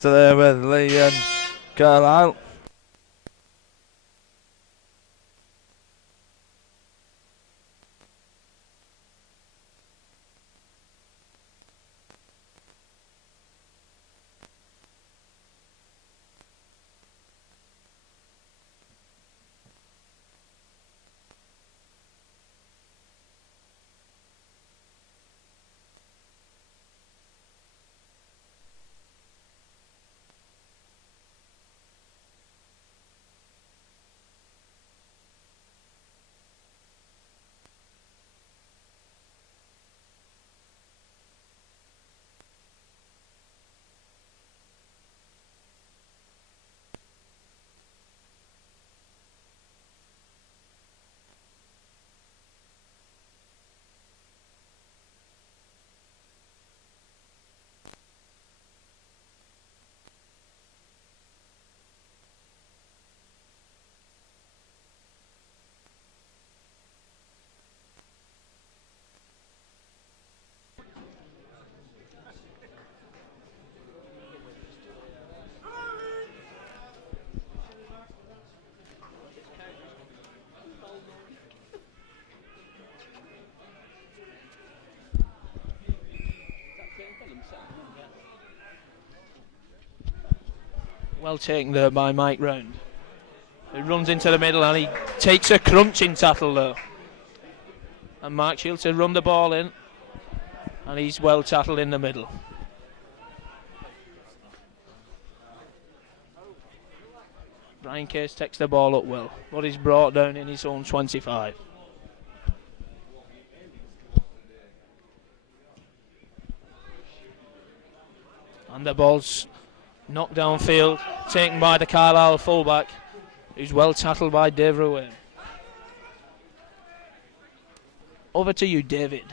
So there with Leigh and Carlisle. Well taken there by Mike Round. He runs into the middle and he takes a crunching tackle though. And Mark Shields to run the ball in. And he's well tackled in the middle. Brian Case takes the ball up well, but he's brought down in his own 25. And the ball's knocked downfield, taken by the Carlisle fullback, who's well tackled by Dave Rowan. Over to you, David.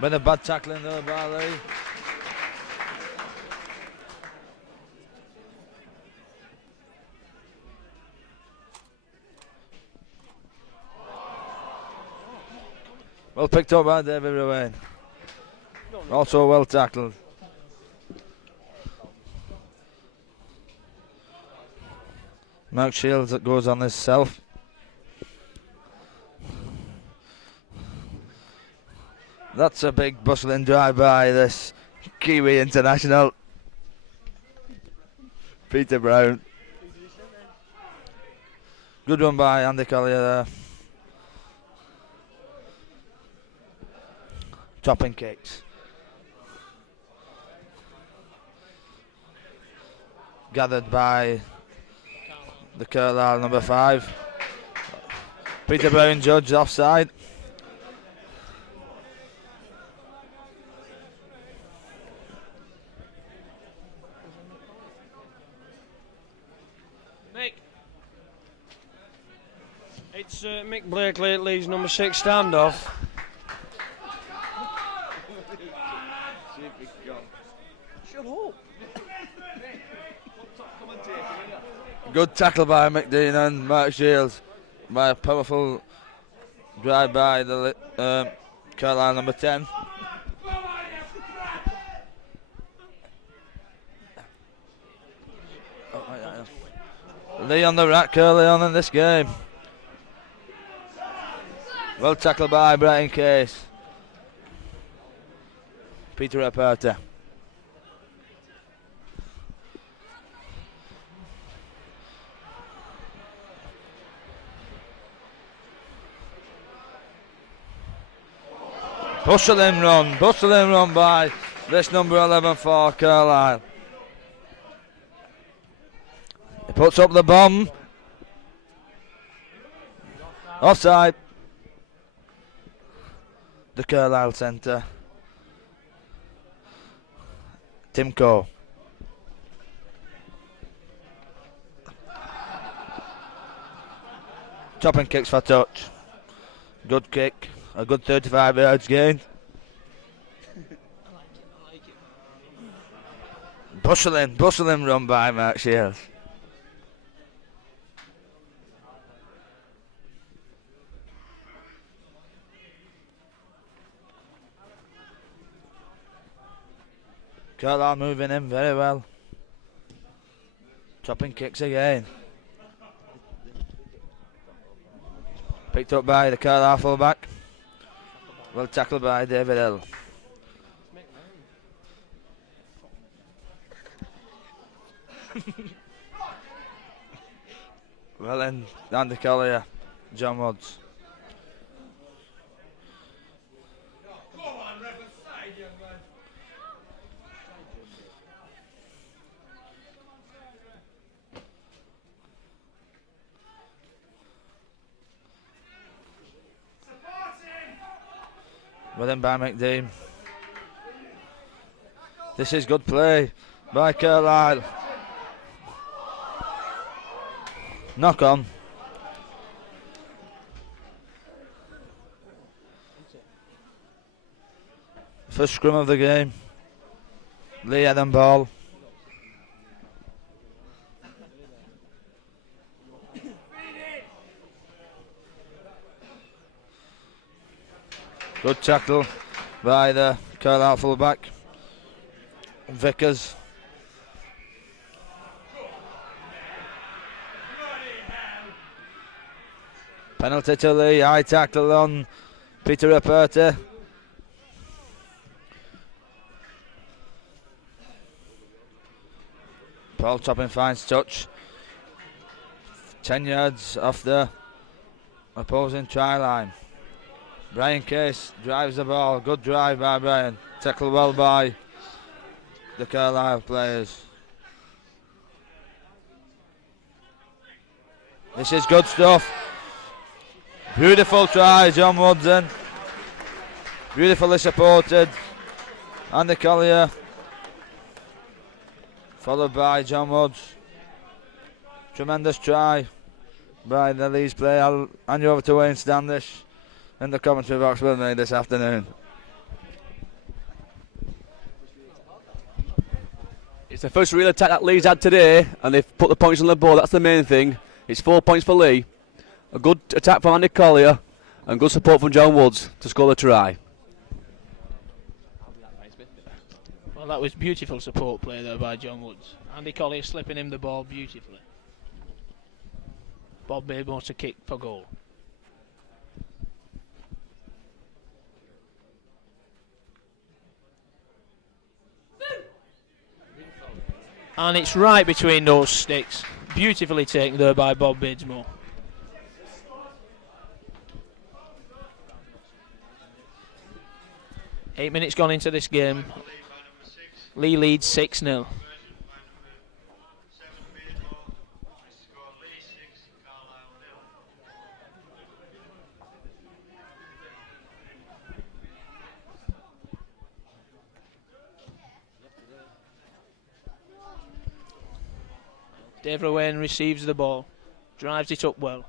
Been a bad tackling there by Leigh. Well picked up by David Rowan. Also well tackled. Mark Shields that goes on himself. That's a big bustling drive by this Kiwi international. Peter Brown. Good one by Andy Collier there. Topping kicks. Gathered by the Carlisle number 5. Peter Brown judged offside. Mick. It's Mick Blakely at Leeds number 6 standoff. Shut up. Good tackle by McDean and Mark Shields by a powerful drive by the Carlisle number 10. Leigh on the rack early on in this game. Well tackled by Brian Case. Peter Reporter. Bustling run by this number 11 for Carlisle. He puts up the bomb. Offside. The Carlisle centre. Timko. Topping kicks for touch. Good kick. A good 35 yards gain. Bustling run by Mark Shields. Carlisle moving in very well. Chopping kicks again. Picked up by the Carlisle fullback. Well tackled by David Hill. Well in, Andy Collier, John Woods. Well in by McDean. This is good play by Carlisle. Knock on. First scrum of the game. Leigh had them ball. Good tackle by the Carlisle fullback. Vickers. Penalty to Leigh. High tackle on Peter Aperta. Paul Topping finds touch. 10 yards off the opposing try line. Brian Case drives the ball. Good drive by Brian. Tackled well by the Carlisle players. This is good stuff. Beautiful try, John Woodson. Beautifully supported. Andy Collier. Followed by John Woods. Tremendous try by the Leeds player. I'll hand you over to Wayne Standish in the commentary box with me this afternoon. It's the first real attack that Leeds had today, and they've put the points on the board. That's the main thing. It's 4 points for Leigh. A good attack from Andy Collier and good support from John Woods to score the try. Well, that was beautiful support play there by John Woods. Andy Collier slipping him the ball beautifully. Bob Babe wants to kick for goal. And it's right between those sticks. Beautifully taken there by Bob Bidesmore. Eight minutes gone into this game. Leigh leads 6-0. Dave Rowan receives the ball, drives it up well.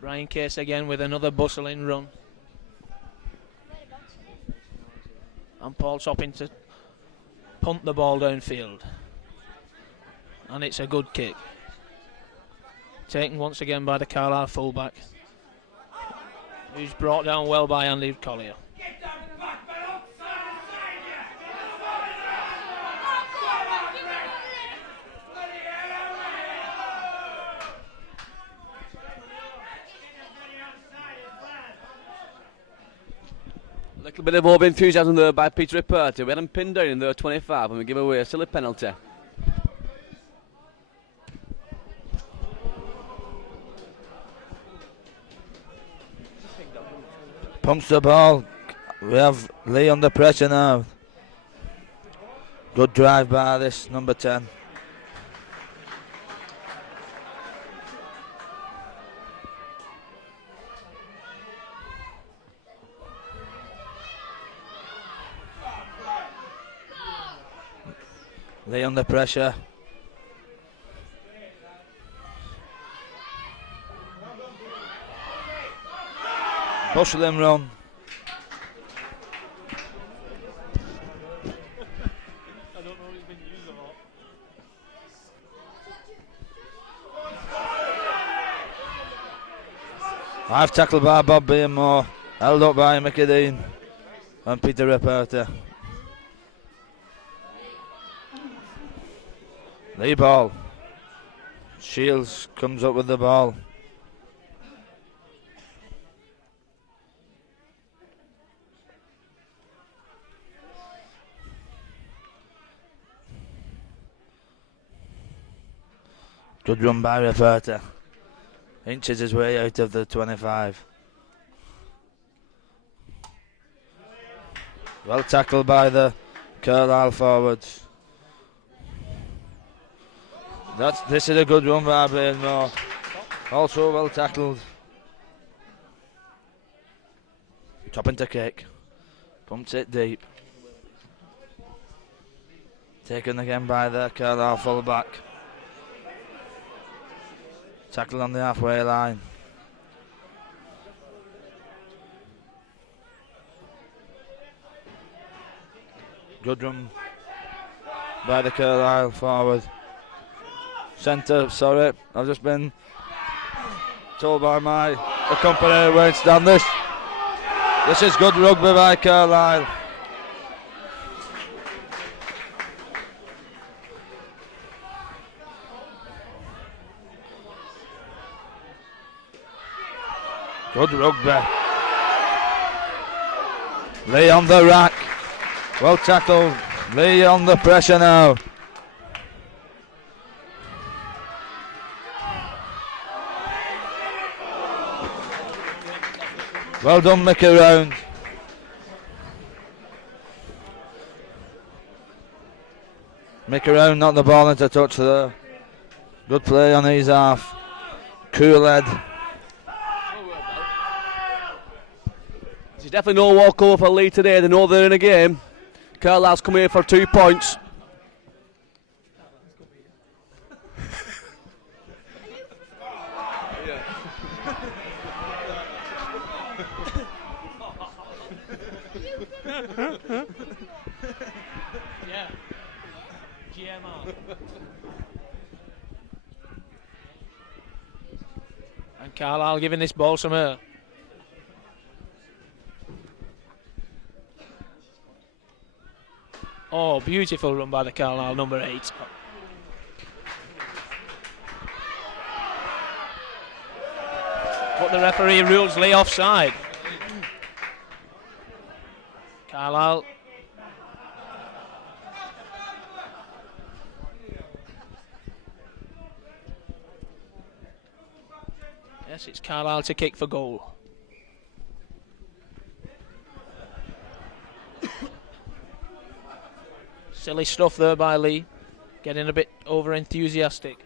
Brian Case again with another bustling run. And Paul Topping to punt the ball downfield. And it's a good kick. Taken once again by the Carlisle fullback, who's brought down well by Andy Collier. A little bit of over enthusiasm there by Peter Aperta. We had him pinned down in the 25 and we give away a silly penalty. Pumps the ball. We have Leigh under pressure now. Good drive by this number 10. Leigh under pressure. Bustling run. I've tackled by Bob Bean Moore, held up by Mickey Dean and Peter Reporter. Leigh ball. Shields comes up with the ball. Good run by Reporter. Inches his way out of the 25. Well tackled by the Carlisle forwards. This is a good run by Bainmore. Also well tackled. Top into kick. Pumps it deep. Taken again by the Carlisle fullback. Tackled on the halfway line. Good run by the Carlisle forward. Centre, sorry, I've just been told by my accompanier won't stand this. This is good rugby by Carlisle. Good rugby. Leigh on the rack. Well tackled. Leigh on the pressure now. Well done, Mickey Round. Mickey Round knocked the ball into touch there. Good play on his half. Cool head. There's definitely no walkover for Leigh today. They know they're in a game. Carlisle's come here for 2 points. Yeah. GMR. And Carlisle giving this ball some air. Oh, beautiful run by the Carlisle number 8. But the referee rules Leigh offside. Carlisle. Yes, it's Carlisle to kick for goal. Silly stuff there by Leigh, getting a bit over enthusiastic.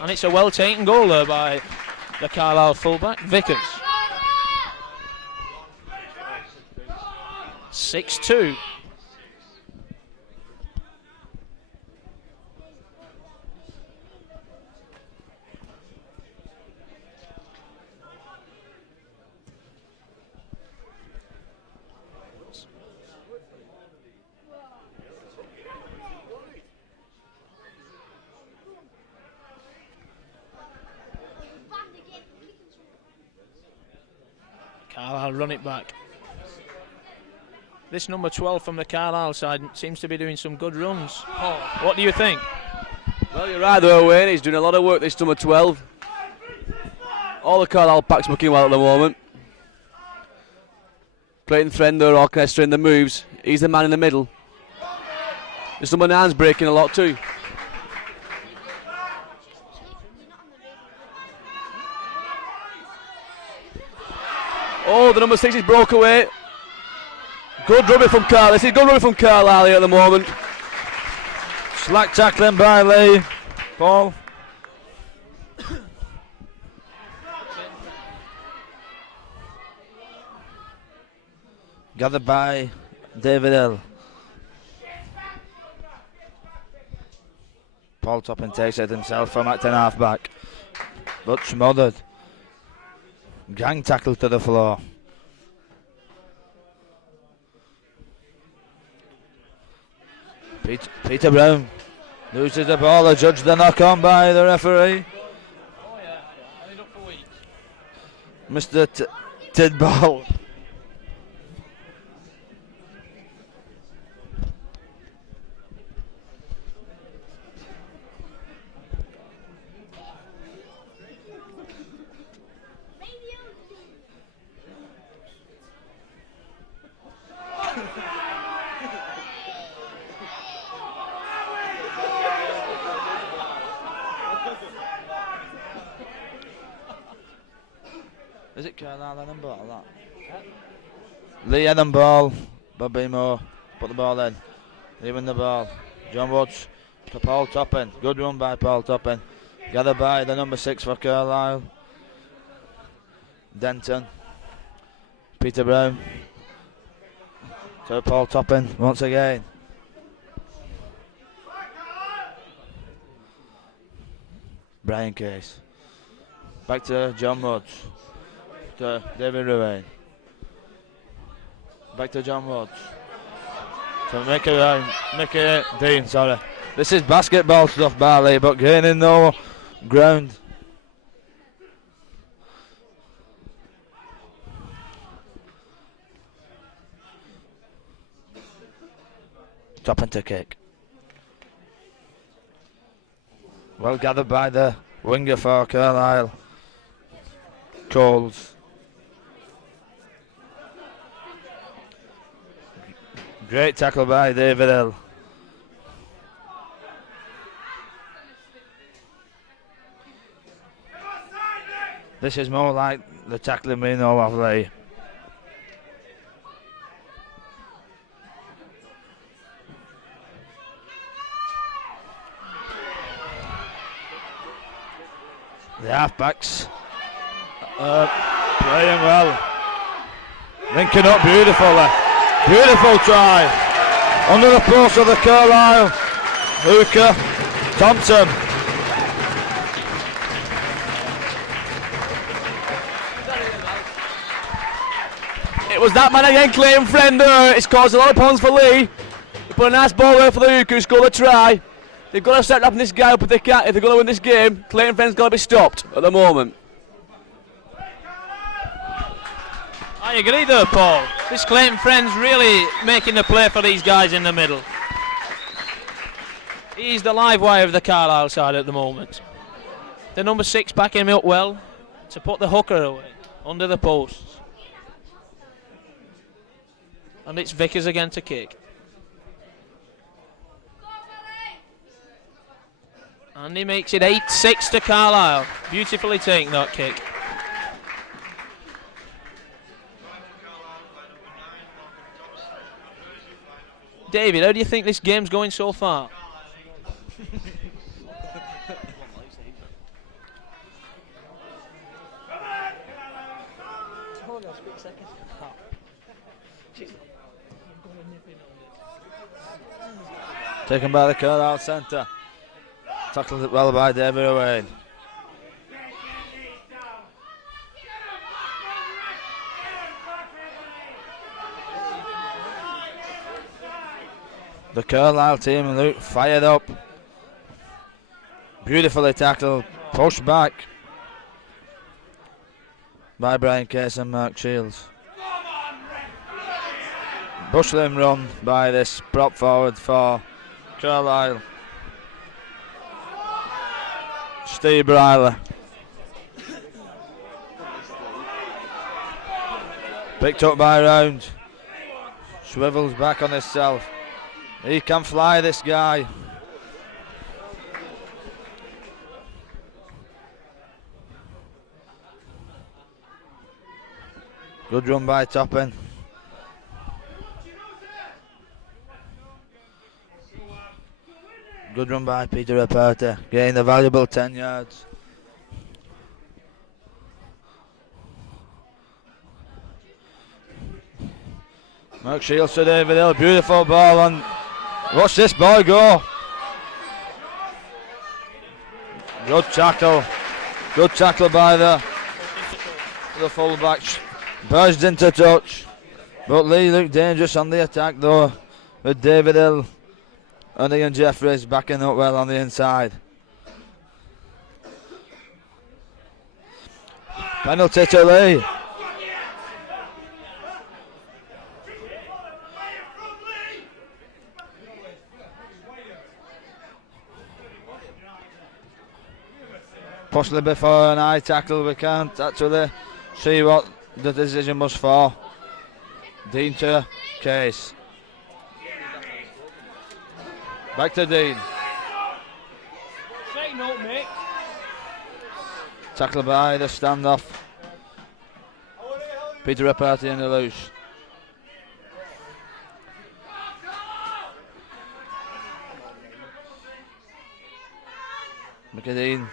And it's a well taken goal there by the Carlisle fullback, Vickers. 6-2. Carlisle run it back. This number 12 from the Carlisle side seems to be doing some good runs. Paul, what do you think? Well, you're right there, Wayne. He's doing a lot of work, this number 12. All the Carlisle packs working well at the moment. Clayton Thrender orchestrating the moves. He's the man in the middle. This number 9's breaking a lot too. Oh, the number 6 is broke away. Good rugby from Carlisle. This is good rugby from Carlisle here at the moment. Slack tackling by Leigh. Paul. Gathered by David Hill. Paul Toppin takes it himself from acting half back. But smothered. Gang tackle to the floor. Peter Brown loses the ball, adjudged the knock on by the referee. Mr. Tidball. Is it Carlisle and ball that? Leigh and ball. Bobby Moore put the ball in. Leaving the ball. John Woods to Paul Toppin. Good run by Paul Toppin. Gathered by the number 6 for Carlisle. Denton. Peter Brown. To Paul Toppin once again. Brian Case. Back to John Woods. To David Ruane. Back to John Woods. To Mickey Dean, sorry. This is basketball stuff, Barley, but gaining no ground. Toppin to kick. Well gathered by the winger for Carlisle. Coles. Great tackle by David Hill. This is more like the tackling we know of Leigh. The halfbacks playing well. Linking up beautifully. Beautiful try. Under the post of the Carlisle. Hooker. Thompson. It was that man again, Clayton Friend. It's caused a lot of problems for Leigh. They put a nice ball there for the Hooker who scored a try. They've got to start wrapping this guy up if they can't. If they're going to win this game, Clayton Friend's got to be stopped at the moment. I agree though, Paul. This Clayton Friend's really making the play for these guys in the middle. He's the live wire of the Carlisle side at the moment. The number 6 backing him up well to put the hooker away under the posts. And it's Vickers again to kick. And he makes it 8-6 to Carlisle. Beautifully taken that kick. David, how do you think this game's going so far? Taken by the Carlisle centre. Tackled it well by David Owain. The Carlisle team look fired up. Beautifully tackled, pushed back by Brian Case and Mark Shields. Bustling run by this prop forward for Carlisle. Steve Bryler. Picked up by Round. Swivels back on himself. He can fly, this guy. Good run by Toppin. Good run by Peter Reporter, getting the valuable 10 yards. Mark Shields to David Hill, beautiful ball, and watch this boy go. Good tackle. Good tackle by the full-back. Burst into touch. But Leigh looked dangerous on the attack though, with David Hill and Ian Jeffries backing up well on the inside. Penalty to Leigh. Possibly before an eye tackle, we can't actually see what the decision was for. Dean to Case. Back to Dean. Straighten up, Mick. Tackle by the standoff. Peter Reparty in the loose. McAdeen.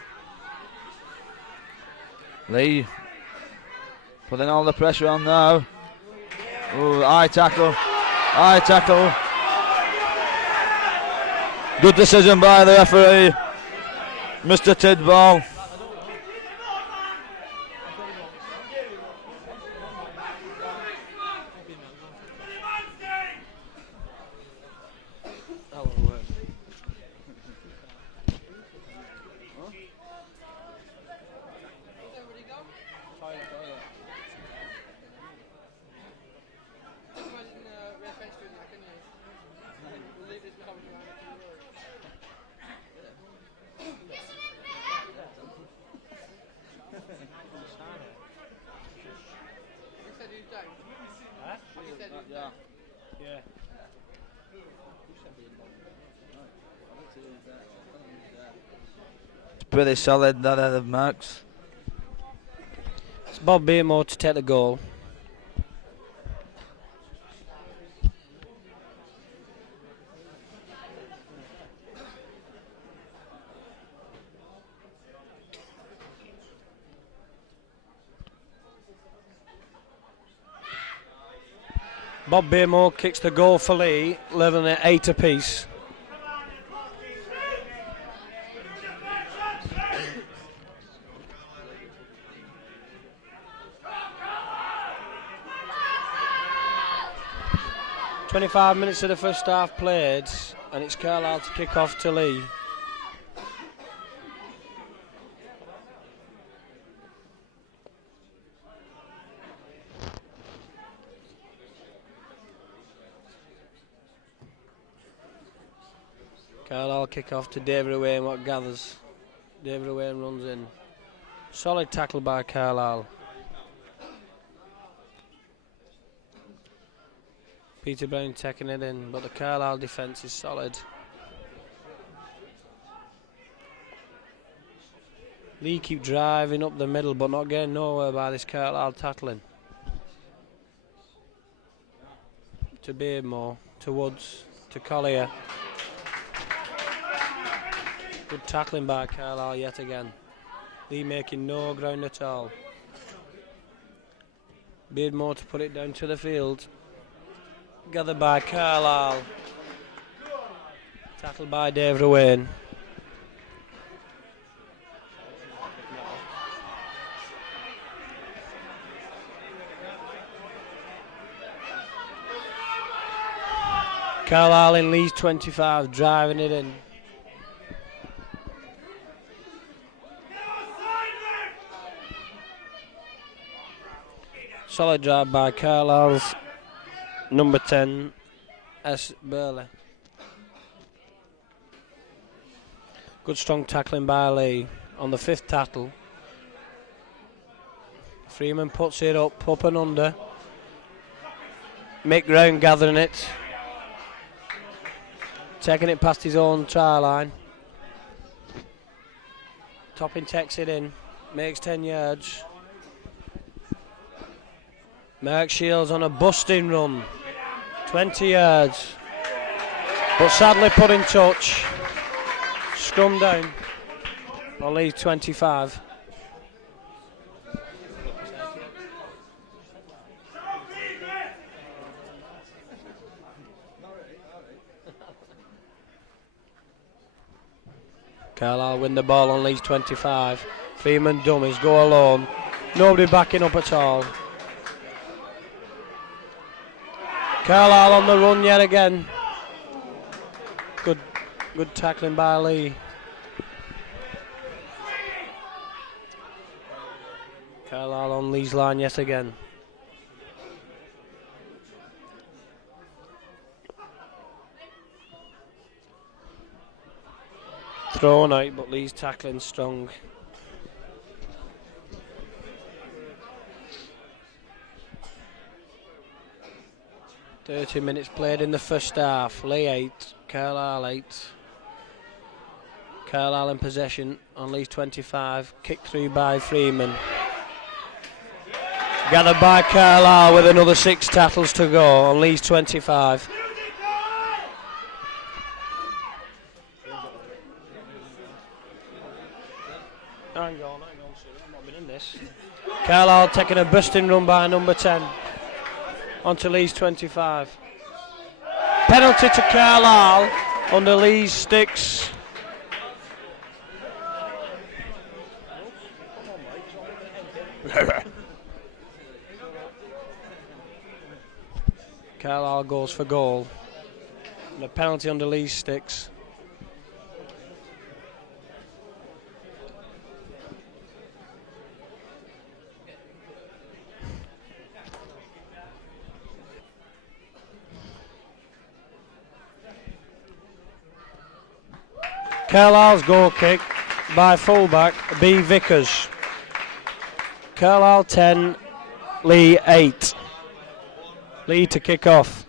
Leigh putting all the pressure on now. Ooh, eye tackle. Eye tackle. Good decision by the referee, Mr. Tidball. Pretty solid that out of Max. It's Bob Beamore to take the goal. Bob Beamore kicks the goal for Leigh, leveling at 8 apiece. "25 minutes of the first half played, and it's Carlisle to kick off to Leigh." Carlisle kick off to David Away, and what gathers. David Away runs in. Solid tackle by Carlisle. Peter Brown taking it in, but the Carlisle defence is solid. Leigh keep driving up the middle, but not getting nowhere by this Carlisle tackling. To Beardmore, to Woods, to Collier. Good tackling by Carlisle yet again. Leigh making no ground at all. Beardmore to put it down to the field. Gathered by Carlisle. Tackled by David Owain. Carlisle in Leigh's 25, driving it in. Solid drive by Carlisle's number 10, S. Burley. Good strong tackling by Leigh on the 5th tackle. Freeman puts it up and under. Mick Brown gathering it. Taking it past his own try line. Topping takes it in. Makes 10 yards. Mark Shields on a busting run. 20 yards. But sadly put in touch. Scrum down. On Leigh 25. Carlisle win the ball on Lee's 25. Freeman dummies, go alone. Nobody backing up at all. Carlisle on the run yet again. Good tackling by Leigh. Carlisle on Lee's line yet again. Thrown out, but Lee's tackling strong. "30 minutes played in the first half. Leigh 8, Carlisle 8. Carlisle in possession on Lee's 25. Kick through by Freeman. Gathered by Carlisle with another 6 tackles to go on Lee's 25. Hang on, sir. I've not been in this. Carlisle taking a busting run by number 10 onto Lee's 25. Penalty to Carlisle under Lee's sticks. Carlisle goes for goal. And a penalty under Lee's sticks. Carlisle's goal kick by fullback B. Vickers. Carlisle 10, Leigh 8. Leigh to kick off.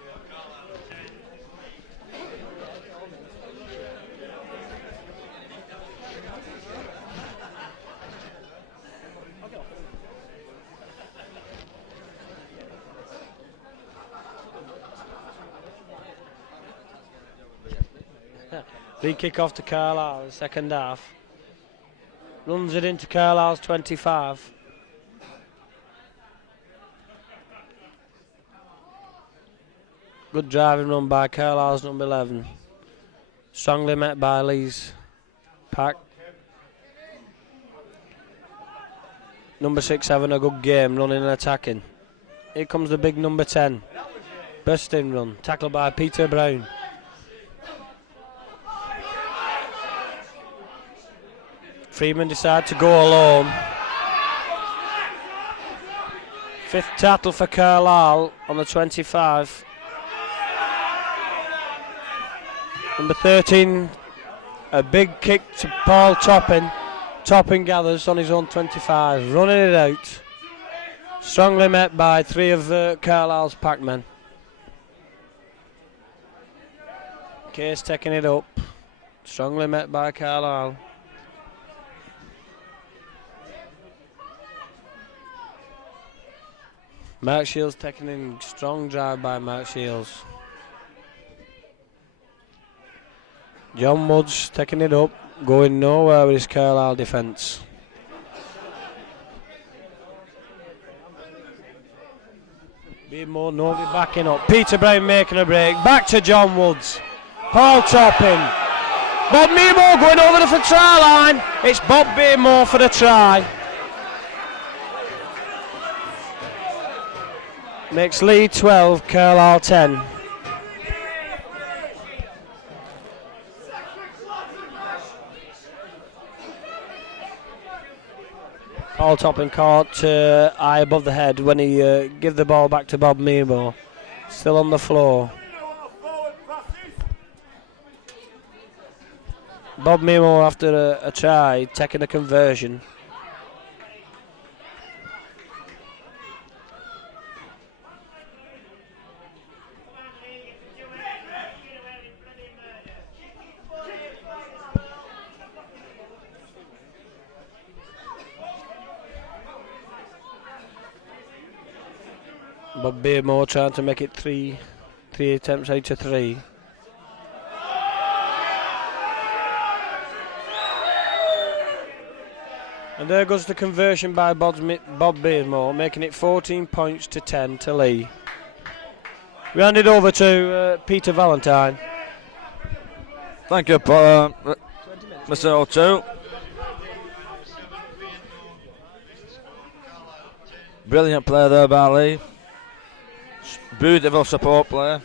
Leigh kick off to Carlisle in the second half. Runs it into Carlisle's 25. Good driving run by Carlisle's number 11. Strongly met by Lee's pack. Number 6 having a good game, running and attacking. Here comes the big number 10. Bursting run, tackled by Peter Brown. Freeman decided to go alone. 5th tackle for Carlisle on the 25. Number 13, a big kick to Paul Toppin. Toppin gathers on his own 25, running it out. Strongly met by 3 of Carlisle's packmen. Case taking it up. Strongly met by Carlisle. Mark Shields taking in strong drive by Mark Shields. John Woods taking it up, going nowhere with his Carlisle defence. Beardmore, nobody backing up. Peter Brown making a break. Back to John Woods. Paul Toppin. Bob Beardmore going over the try line. It's Bob Beardmore for the try. Makes Leigh 12, Carlisle 10. Paul Toppin caught eye above the head when he gave the ball back to Bob Beardmore. Still on the floor. Bob Beardmore after a try, taking a conversion. Bob Beardmore trying to make it three attempts out of 3. And there goes the conversion by Bob Beardmore, making it 14 points to 10 to Leigh. We hand it over to Peter Valentine. Thank you, Paul. 20 minutes. Mr. 02. Brilliant play there by Leigh. Beautiful support play.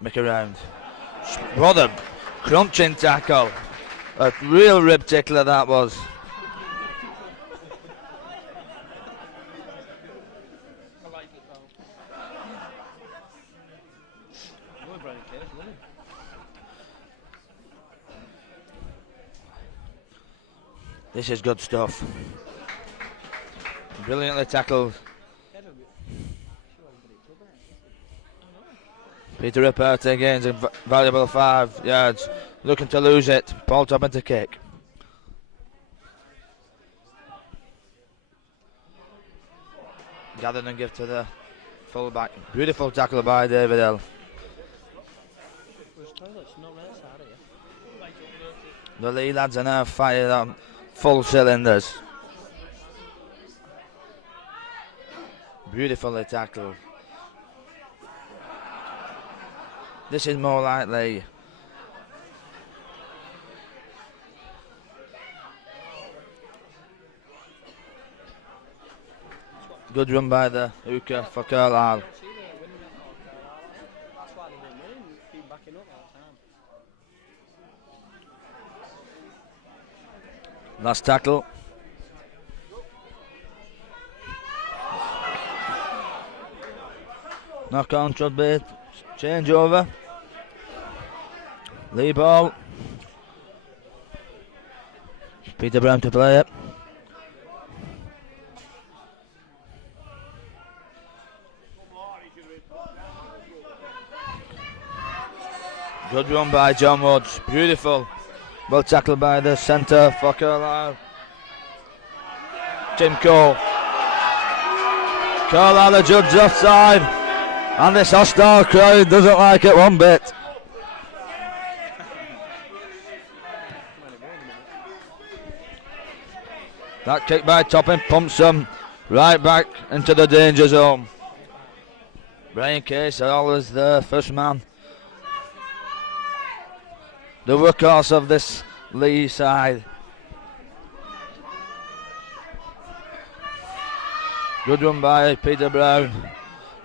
Make around. What a crunching tackle. A real rib tickler that was. This is good stuff. Brilliantly tackled. Peter Ripperty gains a valuable 5 yards. Looking to lose it. Paul Tobin to kick. Gather and give to the fullback. Beautiful tackle by David Hill. The Leigh lads are now fired on full cylinders. Beautifully tackled. This is more like Leigh. Good run by the hooker for Carlisle. Last tackle. Knock on should be change over. Leigh ball. Peter Brown to play it. Good run by John Woods. Beautiful. Well tackled by the centre for Carlisle. Tim Cole. Carlisle the judge offside. And this hostile crowd doesn't like it one bit. That kick by Topping pumps them right back into the danger zone. Brian Case always the first man. The workhorse of this Leigh side. Good run by Peter Brown,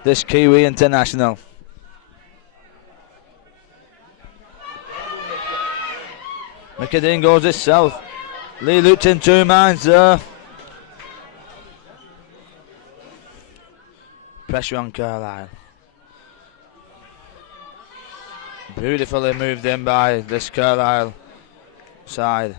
this Kiwi international. McAdeen goes himself. Leigh looked in 2 minds there. Pressure on Carlisle. Beautifully moved in by this Carlisle side.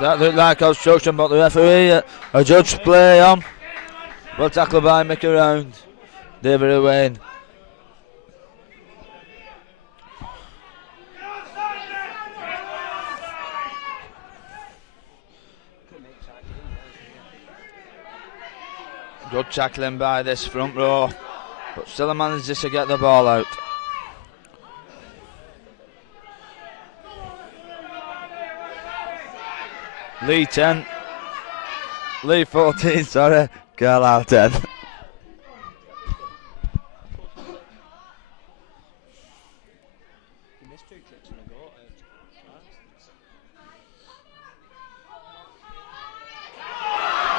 That looked like obstruction, but the referee adjudged play on. Well tackled by Mickey Round. David Owain. Good tackling by this front row, but still manages to get the ball out. Leigh 10. Leigh 14, sorry. Carlisle 10.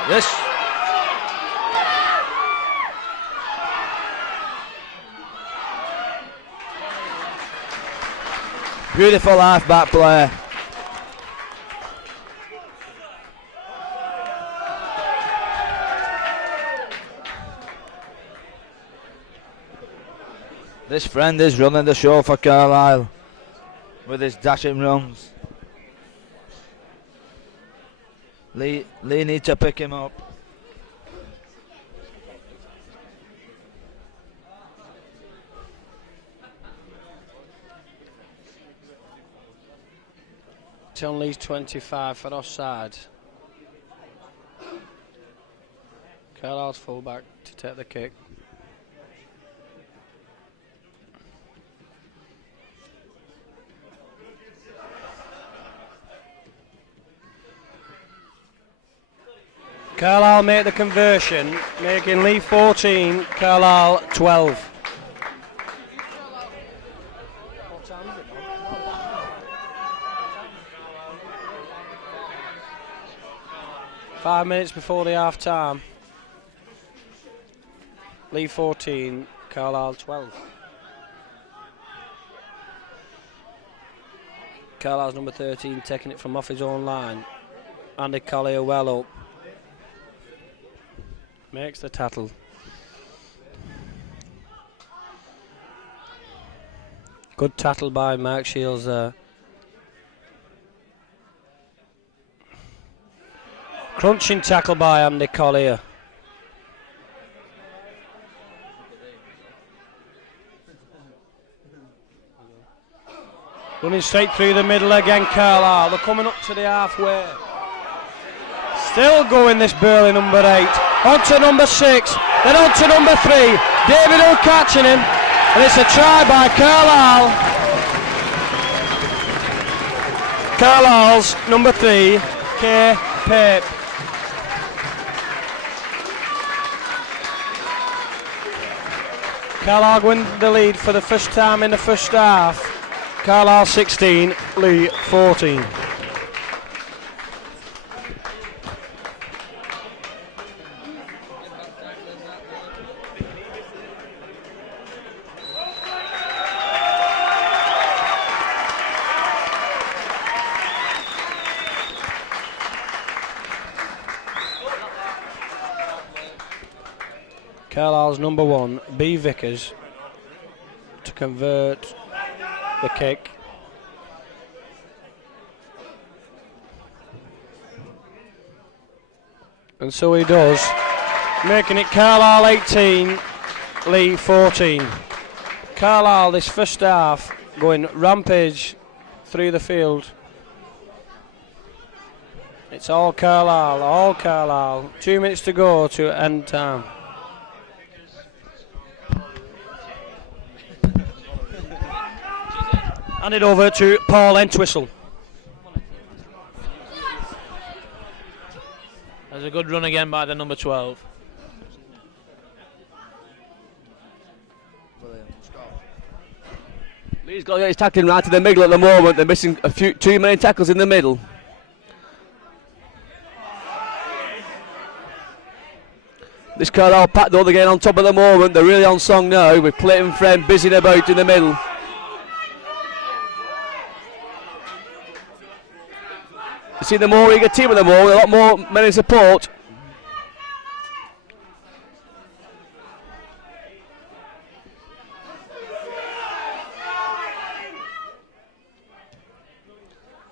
This. Beautiful half-back play. This friend is running the show for Carlisle with his dashing runs. Leigh needs to pick him up. On Leigh's 25 for offside. Carlisle's fullback to take the kick. Carlisle make the conversion, making Leigh 14, Carlisle 12. What time is it now? 5 minutes before the half time. Leigh 14, Carlisle 12. Carlisle's number 13 taking it from off his own line. Andy Collier well up. Makes the tackle. Good tackle by Mark Shields there. Crunching tackle by Andy Collier. Running straight through the middle again, Carlisle. They're coming up to the halfway. Still going this Burley number 8. On to number 6. Then on to number 3. David Hill catching him. And it's a try by Carlisle. Carlisle's number 3, Kay Pape. Carlisle win the lead for the first time in the first half. Carlisle 16, Leigh 14. Carlisle's number 1, B. Vickers, to convert the kick. And so he does, making it Carlisle 18, Leigh 14. Carlisle this first half going rampage through the field. It's all Carlisle, all Carlisle. 2 minutes to go to end time. Hand it over to Paul Entwistle. There's a good run again by the number 12. Leigh's got to get his tackling right to the middle at the moment. They're missing too many tackles in the middle. This Carlisle pack though, they're getting on top at the moment. They're really on song now with Clayton Friend busying about in the middle. You see the more eager team at the moment, a lot more men in support.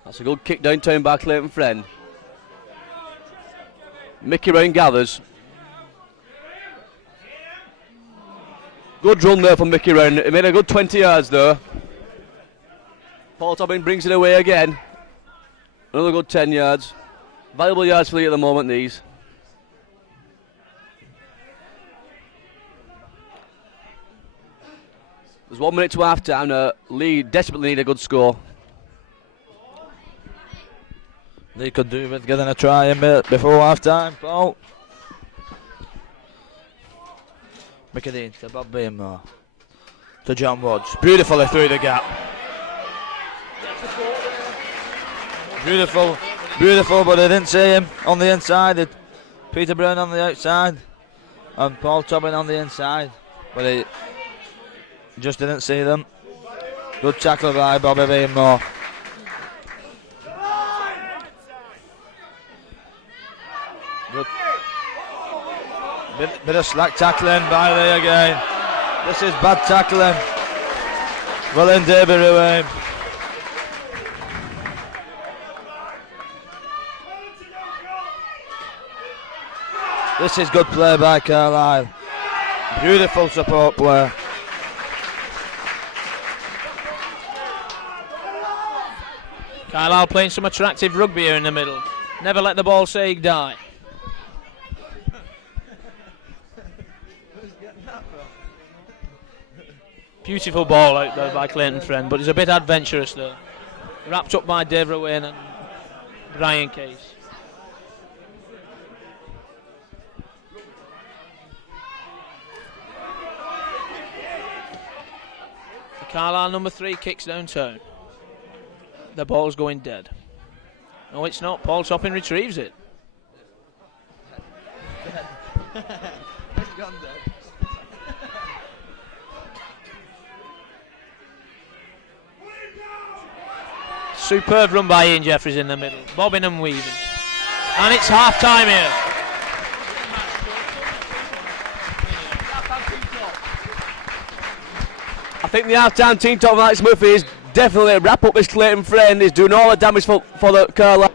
That's a good kick downtown by Clayton Friend. Mickey Round gathers. Good run there from Mickey Round. He made a good 20 yards there. Paul Topping brings it away again. Another good 10 yards. Valuable yards for Leigh at the moment, these. There's 1 minute to half time. Leigh desperately need a good score. Leigh could do with getting a try a minute before half time, Paul. McAdeen to Bob Beamore. To John Woods. Beautifully through the gap. Beautiful, beautiful, but I didn't see him on the inside. Peter Brown on the outside and Paul Tobin on the inside, but he just didn't see them. Good tackle by Bobby Beamore. Good. Bit of slack tackling by Leigh again. This is bad tackling. Well in David Ruane. This is good play by Carlisle. Beautiful support play. Carlisle playing some attractive rugby here in the middle. Never let the ball say die. Beautiful ball out there by Clayton Friend, but it's a bit adventurous though. Wrapped up by Dave Rowan and Brian Case. The Carlisle number 3 kicks downtown. The ball's going dead. No, it's not. Paul Toppin retrieves it. Superb run by Ian Jeffries in the middle, bobbing and weaving. And it's half time here. I think the half-time team talk from Alex Murphy is definitely wrap up this Clayton Friend. He's doing all the damage for the Carlisle.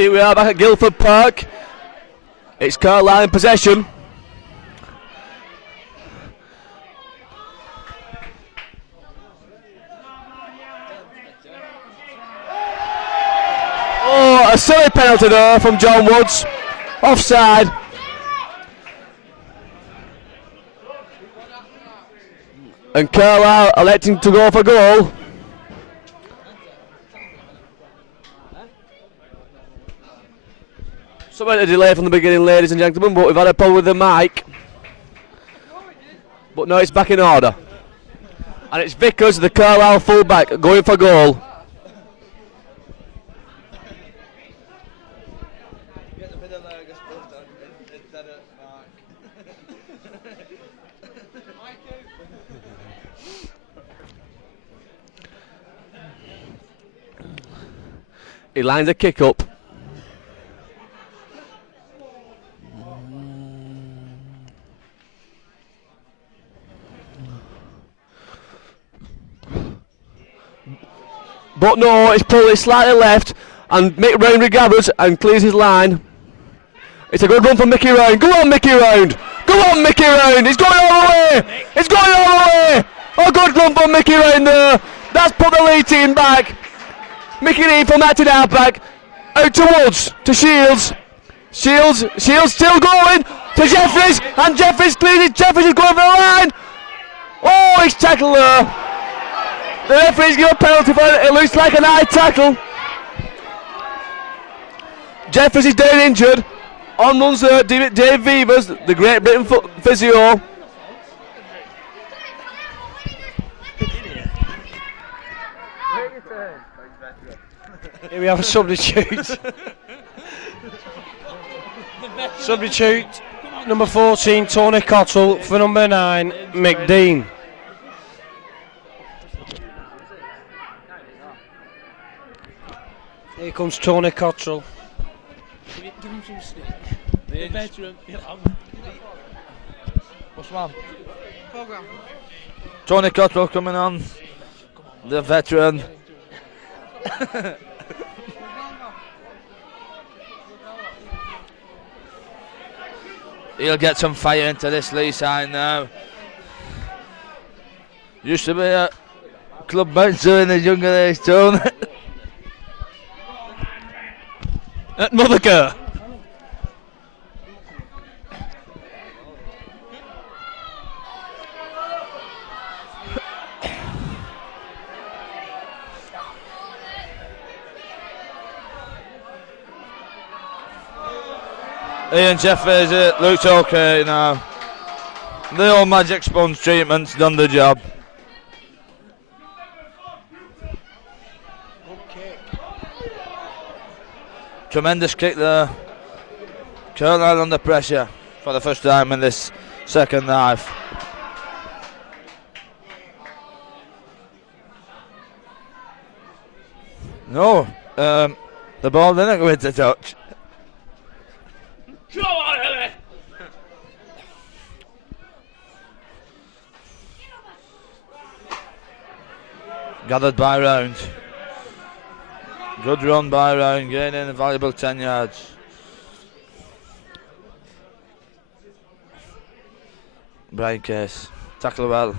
Here we are back at Guildford Park. It's Carlisle in possession. Oh, a silly penalty there from John Woods. Offside. And Carlisle electing to go for goal. Somewhat a delay from the beginning, ladies and gentlemen, but we've had a problem with the mic. But no, it's back in order. And it's Vickers, the Carlisle fullback, going for goal. He lines a kick up. But no, it's pulled it slightly left, and Mick Round recovers and clears his line. It's a good run from Mickey Round. Go on, Mickey Round! Go on, Mickey Round! He's going all the way! He's going all the way! A good run from Mickey Round there. That's put the Leigh team back. Mickey Round from that to half-back. Out to Woods, to Shields. Shields still going to Jeffries, and Jeffries clears it. Jeffries is going for the line. Oh, he's tackled there. The referee's given a penalty for it. It looks like an high tackle. Jeffries is down injured. On runs Dave Vivers, the Great Britain physio. Here we have a substitute. Substitute number 14, Tony Cottrell, for number 9, Mick Dean. Here comes Tony Cottrell. Give him some stick. The veteran. What's wrong? Tony Cottrell coming on. The veteran. He'll get some fire into this Leigh side now. Used to be a club bouncer in his younger days, Tony. At Mothercare. Ian Jeffries, it looks okay now. The old magic sponge treatment's done the job. Tremendous kick there. Carlisle under pressure for the first time in this second half. No, the ball didn't go into touch. Come on, Ellie! Gathered by Round. Good run by Round, gaining a valuable 10 yards. Brian Case, tackle well.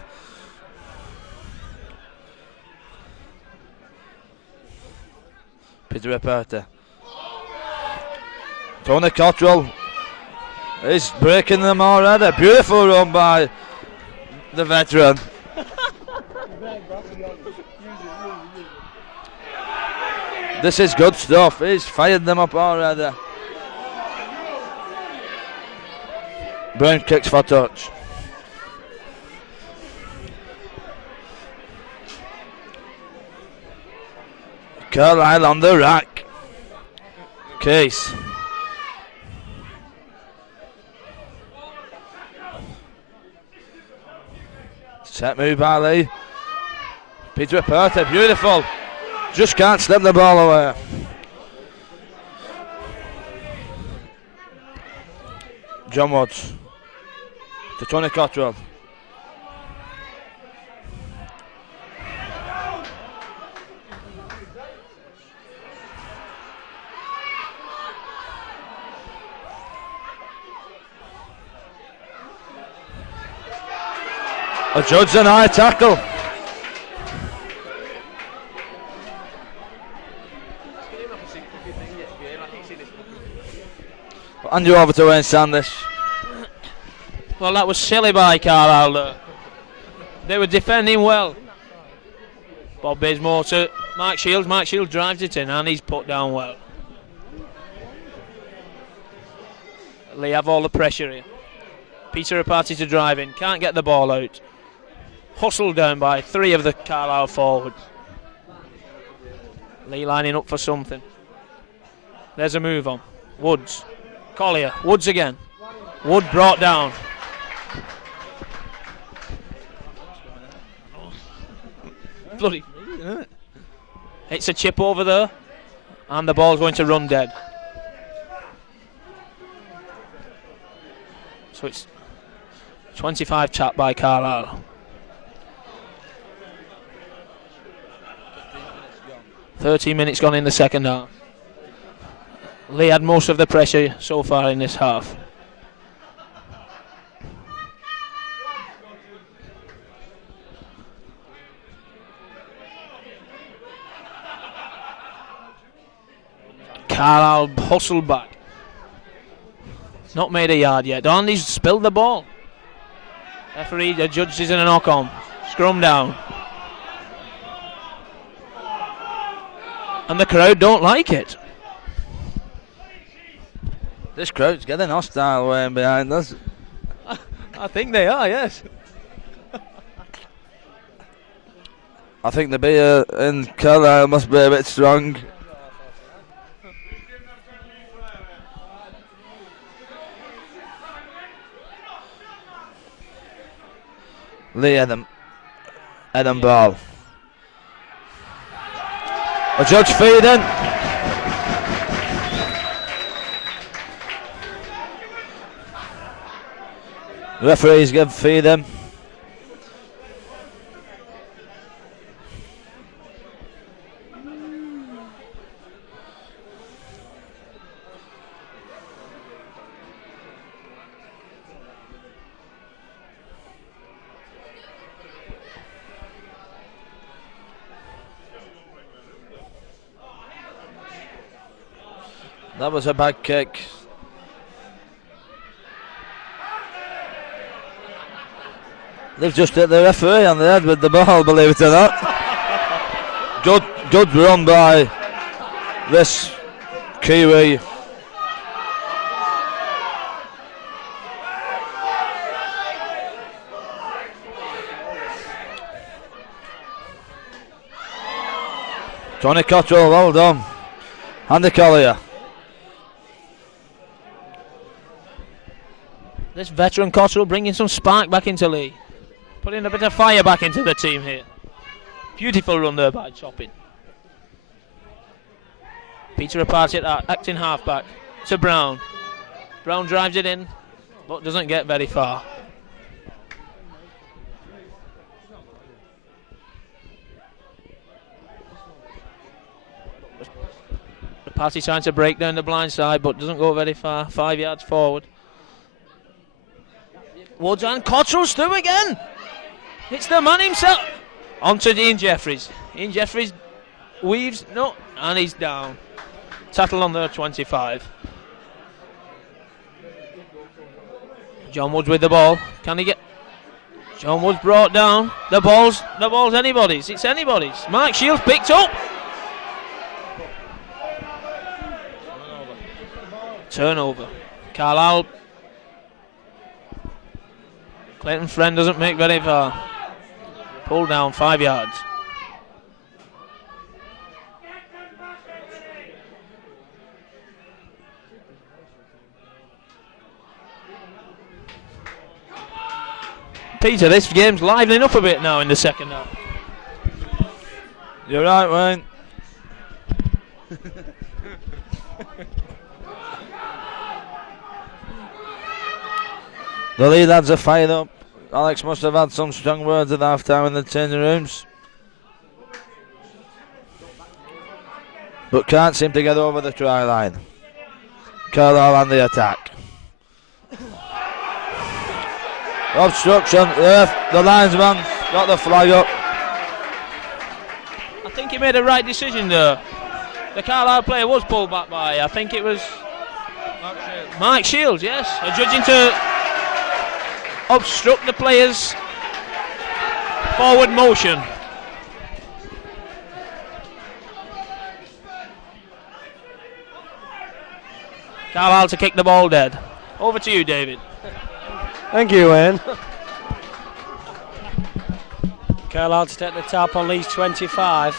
Peter Reporter. Tony Cottrell is breaking them already. Beautiful run by the veteran. This is good stuff. He's fired them up already. Brown kicks for touch. Carlisle on the rack. Case. Set move by Leigh. Peter Reporter, beautiful. Just can't slip the ball away. John Woods to Tony Cottrell. A judge and high tackle. Hand you over to Wayne Sanders. Well, that was silly by Carlisle there. They were defending well. Bob Baysmore to Mike Shields. Mike Shields drives it in and he's put down well. Leigh have all the pressure here. Peter Rapati to drive in. Can't get the ball out. Hustled down by 3 of the Carlisle forwards. Leigh lining up for something. There's a move on. Woods. Collier. Woods again. Wood brought down. Bloody. It's a chip over there. And the ball's going to run dead. So it's 25 tap by Carlisle. 13 minutes gone in the second half. Leigh had most of the pressure so far in this half. Carlisle hustled back. Not made a yard yet. Darnley's spilled the ball. Referee, the judge is in a knock on. Scrum down. And the crowd don't like it. This crowd's getting hostile way behind us. I think they are, yes. I think the beer in Carlisle must be a bit strong. Leigh Adam ball. A judge feeding. Referees give feeding. That was a bad kick. They've just hit the referee on the head with the ball, believe it or not. Good run by this Kiwi. Tony Cottrell, well done. Andy Collier. This veteran Cottrell bringing some spark back into Leigh. Putting a bit of fire back into the team here. Beautiful run there by Chopping. Peter Rapati at that, acting halfback to Brown. Brown drives it in, but doesn't get very far. Rapati trying to break down the blind side, but doesn't go very far. 5 yards forward. Woods and Cottrell's through again. It's the man himself. On to Ian Jeffries. Ian Jeffries weaves, no, and he's down. Tattle on there, 25. John Woods with the ball. Can he get? John Woods brought down. The ball's anybody's. It's anybody's. Mark Shields picked up. Turnover. Carlisle. Clayton Friend doesn't make very far. Pulled down 5 yards. Peter, this game's livening up a bit now in the second half. You're right, Wayne. The Leigh lads are fired up. Alex must have had some strong words at half time in the changing rooms. But can't seem to get over the try line. Carlisle on the attack. Obstruction. The linesman got the flag up. I think he made a right decision there. The Carlisle player was pulled back by, I think it was Mike Shields, yes. Judging to obstruct the player's forward motion. Carlisle to kick the ball dead. Over to you, David. Thank you, Wayne. Carlisle to take the tap on Lee's 25.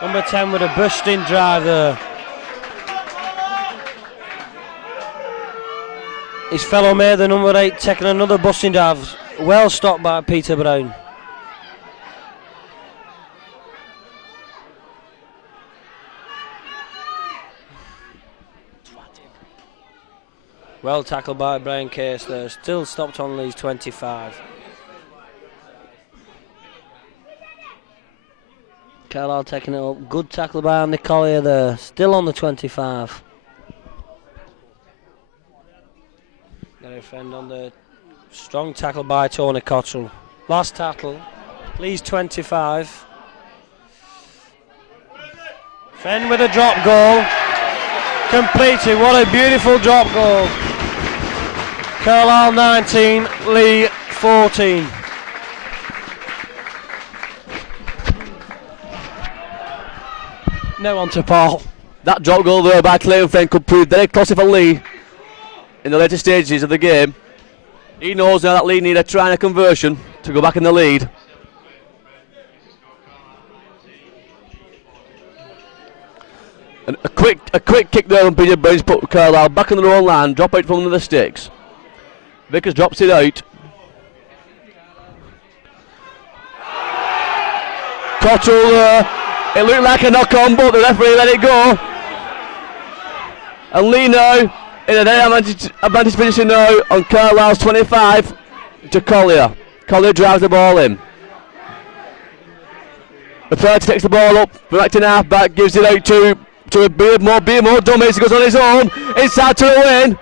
Number 10 with a bursting drive there. His fellow mate, the number 8, taking another busting dive. Well stopped by Peter Brown. Well tackled by Brian Case there. Still stopped on Lee's 25. Carlisle taking it up. Good tackle by Andy Collier there. Still on the 25. Got a friend on the strong tackle by Tony Cottrell. Last tackle. Lee's 25. Fenn with a drop goal. Completed. What a beautiful drop goal. Carlisle 19, Leigh 14. Now on to Paul. That drop goal there by Clayton Friend could prove very costly for Leigh in the later stages of the game. He knows now that Leigh need a try and a conversion to go back in the lead. And a quick kick there from Peter Burns put Carlisle back on their own line, drop out from under the sticks. Vickers drops it out. Cottrell there. It looked like a knock on, but the referee let it go. And Leigh now in a very advantage position now on Carlisle's 25 to Collier. Collier drives the ball in. The third takes the ball up from acting half back, gives it out to be more dummies. He goes on his own inside to Rowan.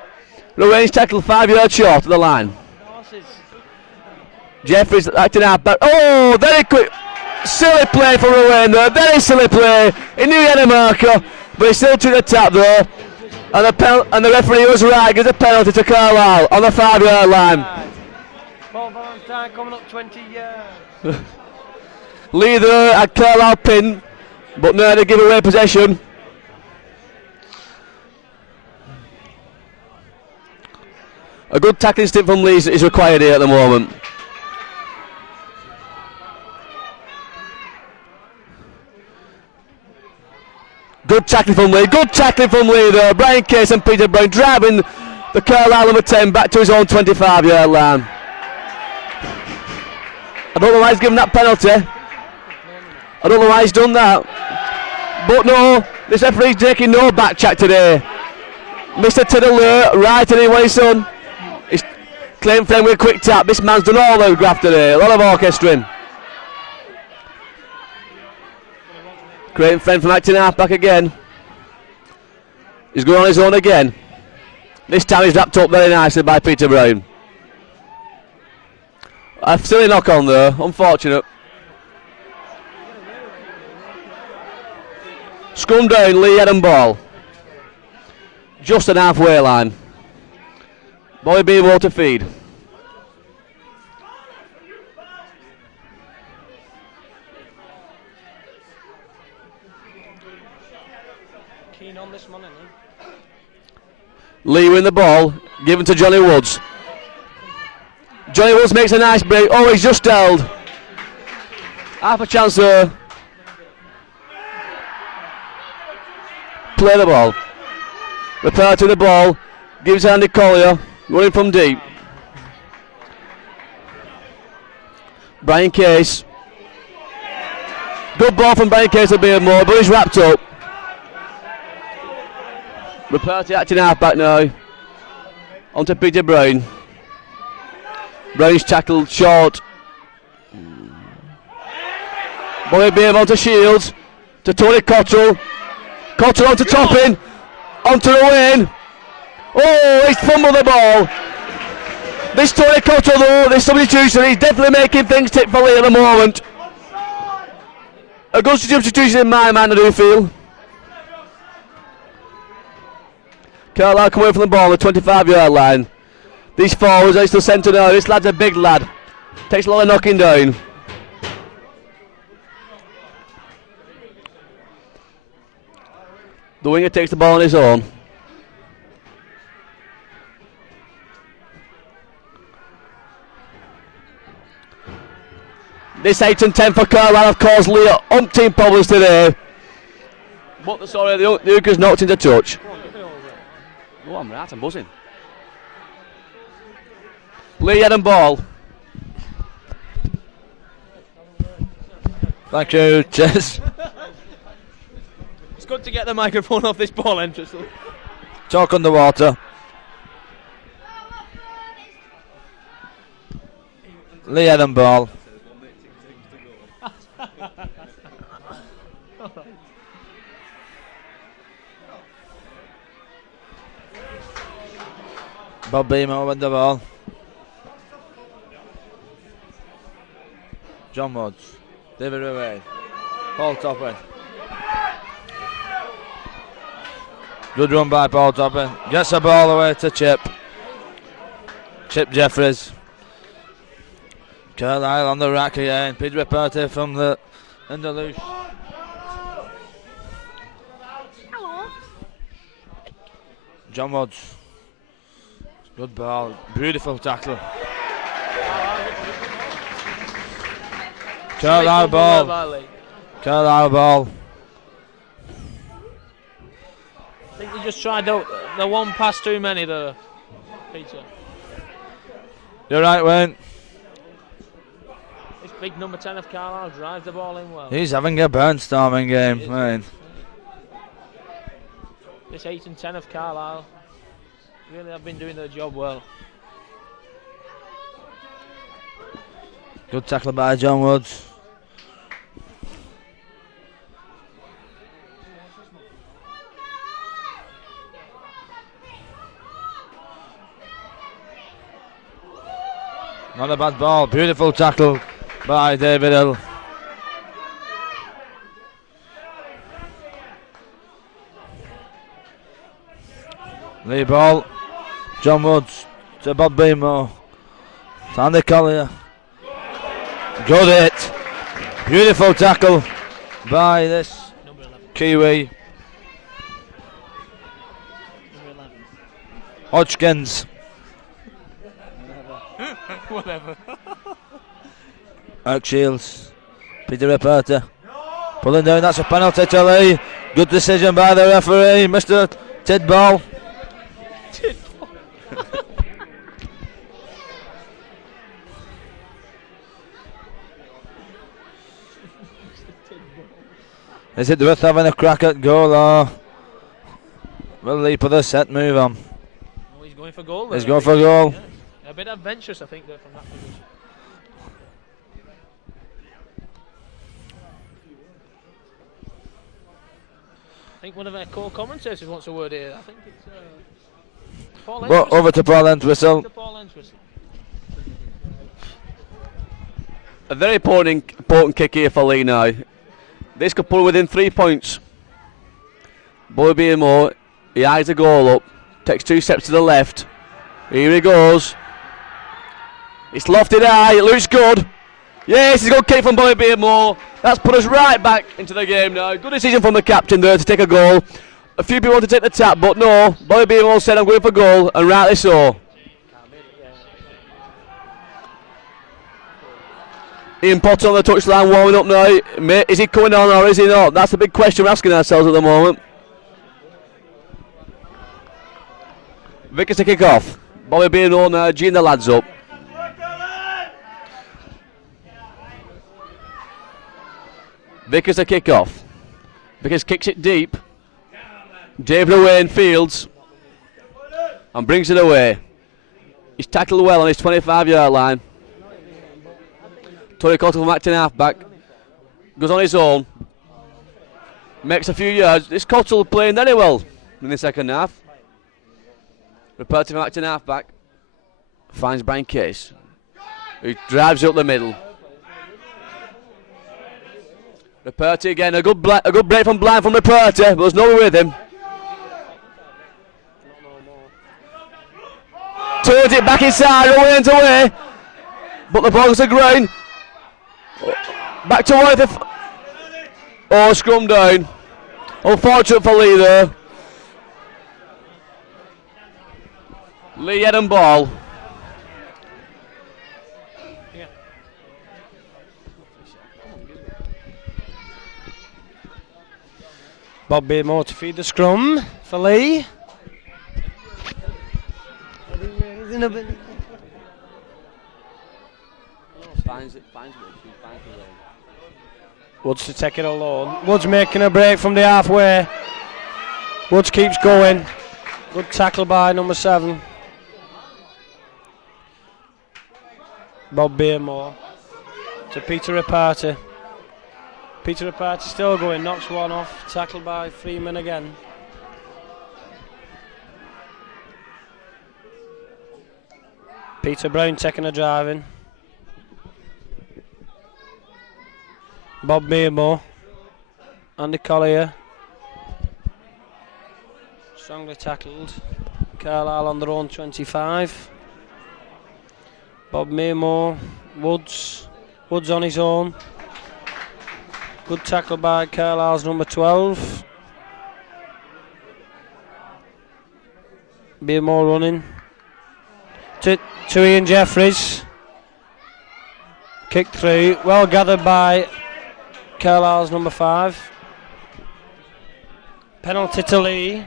Rowan's tackled 5 yards short of the line. Jeffries acting half back. Oh, very quick. Silly play for Rowan there, very silly play. He knew he had a marker, but he still took the tap there. And the referee was right, gives a penalty to Carlisle on the 5 yard line. Paul Valentine coming up 20 yards. Leigh there had Carlisle pinned, but now they give away possession. A good tackling stint from Leigh is required here at the moment. Good tackling from Leigh there. Brian Case and Peter Brown driving the Carlisle number 10 back to his own 25 yard line. I don't know why he's given that penalty. I don't know why he's done that. But no, this referee's taking no back chat today. Mr. Tiddler, right anyway, his son. He's claimed Friend with a quick tap. This man's done all the graft today. A lot of orchestrating. Clayton Friend from acting half back again. He's going on his own again. This time he's wrapped up very nicely by Peter Brown. A silly knock on there, unfortunate. Scrum down, Leigh head and ball. Just an halfway line. Boy being water feed. Keen on this money, Leigh win the ball, given to Johnny Woods. Johnny Woods makes a nice break. Oh, he's just held. Half a chance there. Play the ball. Repair to the ball. Gives Andy Collier. Running from deep. Brian Case. Good ball from Brian Case to Beardmore, but he's wrapped up. Repair to acting half back now. On to Peter Brown. Brown's tackled short. Boy Beam on to Shields. To Tony Cottrell. Cottrell on to Toppin. On to Owen. Oh, he's fumbled the ball. This Tony Cotto though, this substitution, he's definitely making things tick for Leigh at the moment. A good substitution in my mind, I do feel. Carlisle come away from the ball on the 25-yard line. These forwards are still centre now. This lad's a big lad. Takes a lot of knocking down. The winger takes the ball on his own. This 8 and 10 for Carlisle have caused Leigh umpteen problems today. But the hooker's knocked into touch. Oh, I'm right, I'm buzzing. Leigh head and ball. Thank you, cheers. It's good to get the microphone off this ball entrance. Talk underwater. Leigh head and ball. Bob Beamer with the ball. John Woods. David away. Paul Toppin. Good run by Paul Toppin. Gets the ball away to Chip. Chip Jeffries. Carlisle on the rack again. Big repartee from the Andalus. John Woods. Good ball. Beautiful tackle. Carlisle ball. Carlisle ball. I think they just tried the one pass too many there, Peter. You're right, Wayne. This big number 10 of Carlisle drives the ball in well. He's having a barnstorming game, Wayne. This 8 and 10 of Carlisle really have been doing their job well. Good tackle by John Woods. Not a bad ball. Beautiful tackle by David Hill. Leigh ball. John Woods to Bob Beamo. Andy Collier. Good hit. Beautiful tackle by this Kiwi. Hodgkins. Whatever. Eric Shields. Peter Reporter. Pulling down, that's a penalty to Leigh. Good decision by the referee, Mr. Tidball. Is it worth having a crack at goal, or will Leigh put a set move on? Oh, he's going for goal. He's going for goal. Yeah. A bit adventurous, I think, there from that position. I think one of our core commentators wants a word here. I think it's Paul Well, over to Paul Entwistle. A very important kick here for Leigh now. This could put within 3 points. Boy being more, he eyes the goal up, takes 2 steps to the left. Here he goes. It's lofted high, it looks good. Yes, he's got a kick from Bobby Beardmore. That's put us right back into the game now. Good decision from the captain there to take a goal. A few people want to take the tap, but no. Bobby Beardmore said, I'm going for goal, and rightly so. Ian Potter on the touchline warming up now. Is he coming on or is he not? That's the big question we're asking ourselves at the moment. Vickers to kick off. Bobby Beardmore now, Gene the lads up. Vickers to kick off. Vickers kicks it deep. David away in fields. And brings it away. He's tackled well on his 25-yard line. Tony Cottle from acting half-back. Goes on his own. Makes a few yards. This Cottle playing very well in the second half. Reporting from acting half-back. Finds Brian Case, who drives up the middle. Reperti again, a good break from Blind from Reperti, but there's no way with him. Turns it back inside, away and away, but the ball's the ground. Back to Worth. Scrum down. Unfortunate for Leigh there. Leigh head and ball. Bob Beamore to feed the scrum for Leigh. Woods to take it alone. Woods making a break from the halfway. Woods keeps going. Good tackle by number 7. Bob Beamore to Peter Reparty. Peter Reparty still going, knocks one off, tackled by Freeman again. Peter Brown taking a drive in. Bob Beamore. Andy Collier. Strongly tackled. Carlisle on their own 25. Bob Beamore. Woods. Woods on his own. Good tackle by Carlisle's number 12. Beamore running. To Ian Jeffries. Kick through. Well gathered by Carlisle's number 5. Penalty to Leigh.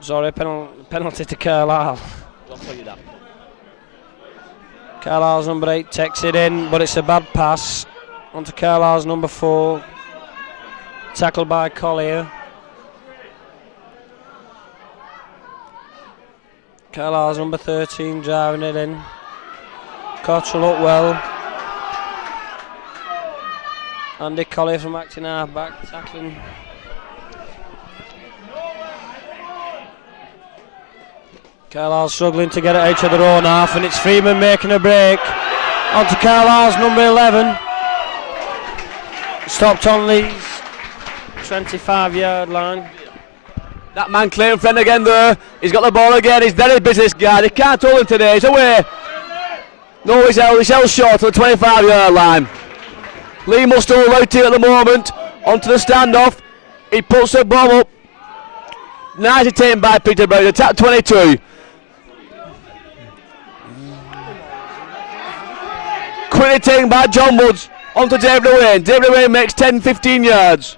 Sorry, penalty to Carlisle. Carlisle's number 8 takes it in, but it's a bad pass. Onto Carlisle's number 4. Tackled by Collier. Carlisle's number 13 driving it in. Cottrell up well. Andy Collier from acting half back tackling. Carlisle struggling to get it out of their own half, and it's Freeman making a break. Onto Carlisle's number 11. Stopped on Leigh's 25-yard line. That man Clayton Friend again there. He's got the ball again. He's very busy, this guy. They can't hold him today. He's away. No, he's held short to the 25-yard line. Leigh must hold out here at the moment. Onto the standoff. He puts the ball up. Nicely taken by Peter Brown. Attack 22. Quickly taken by John Woods. Onto David Wayne. David Wayne makes 10-15 yards.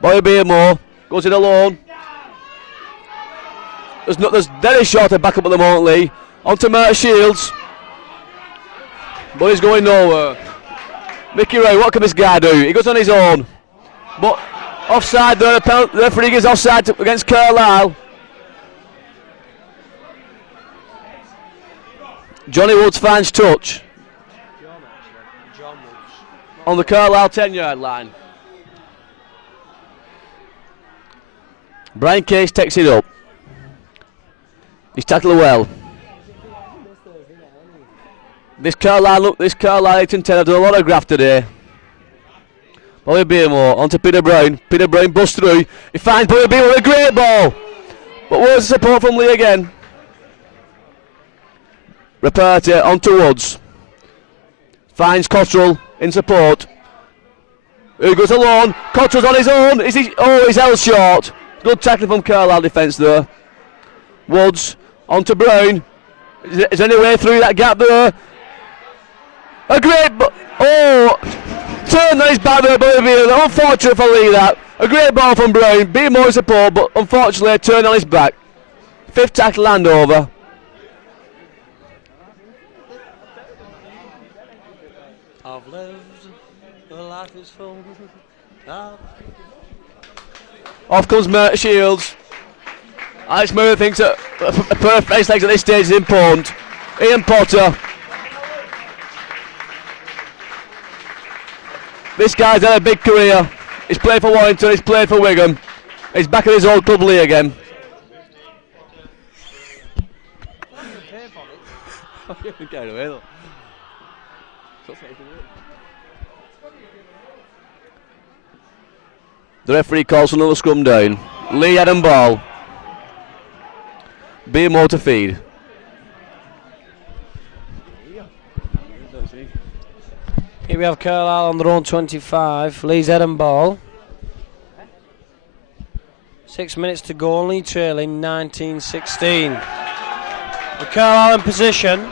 Bobby Beamore goes in alone. There's very short of backup at the moment, Leigh. Onto Mert Shields. But he's going nowhere. Mickey Ray, what can this guy do? He goes on his own. But offside there, the referee is offside against Carlisle. Johnny Woods finds touch. On the Carlisle 10-yard line. Brian Case takes it up. He's tackled well. This Carlisle 8 and 10 have done a lot of graft today. Bobby Beamore onto Peter Brown. Peter Brown busts through. He finds Bobby Beamore with a great ball. But where's the support from Leigh again? Reparty onto Woods. Finds Cottrell in support. Who goes alone? Cottrell's on his own. He's held short. Good tackling from Carlisle defence there. Woods onto Brown. Is there any way through that gap there? A great turn on his back there, Bobby Beamore. Unfortunate for Leigh that. A great ball from Brown. Beamore in support, but unfortunately a turn on his back. 5th tackle and over. I've lived a life is full. Off comes Mert Shields. Alex Murray thinks that a pair of face legs at this stage is important. Ian Potter. This guy's had a big career. He's played for Warrington, he's played for Wigan. He's back at his old club, Leigh, again. The referee calls for another scrum down. Leigh had and ball. Be more to feed. Here we have Carlisle on their own 25. Leigh's head and ball. 6 minutes to go, only trailing 19-16. With Carlisle in position.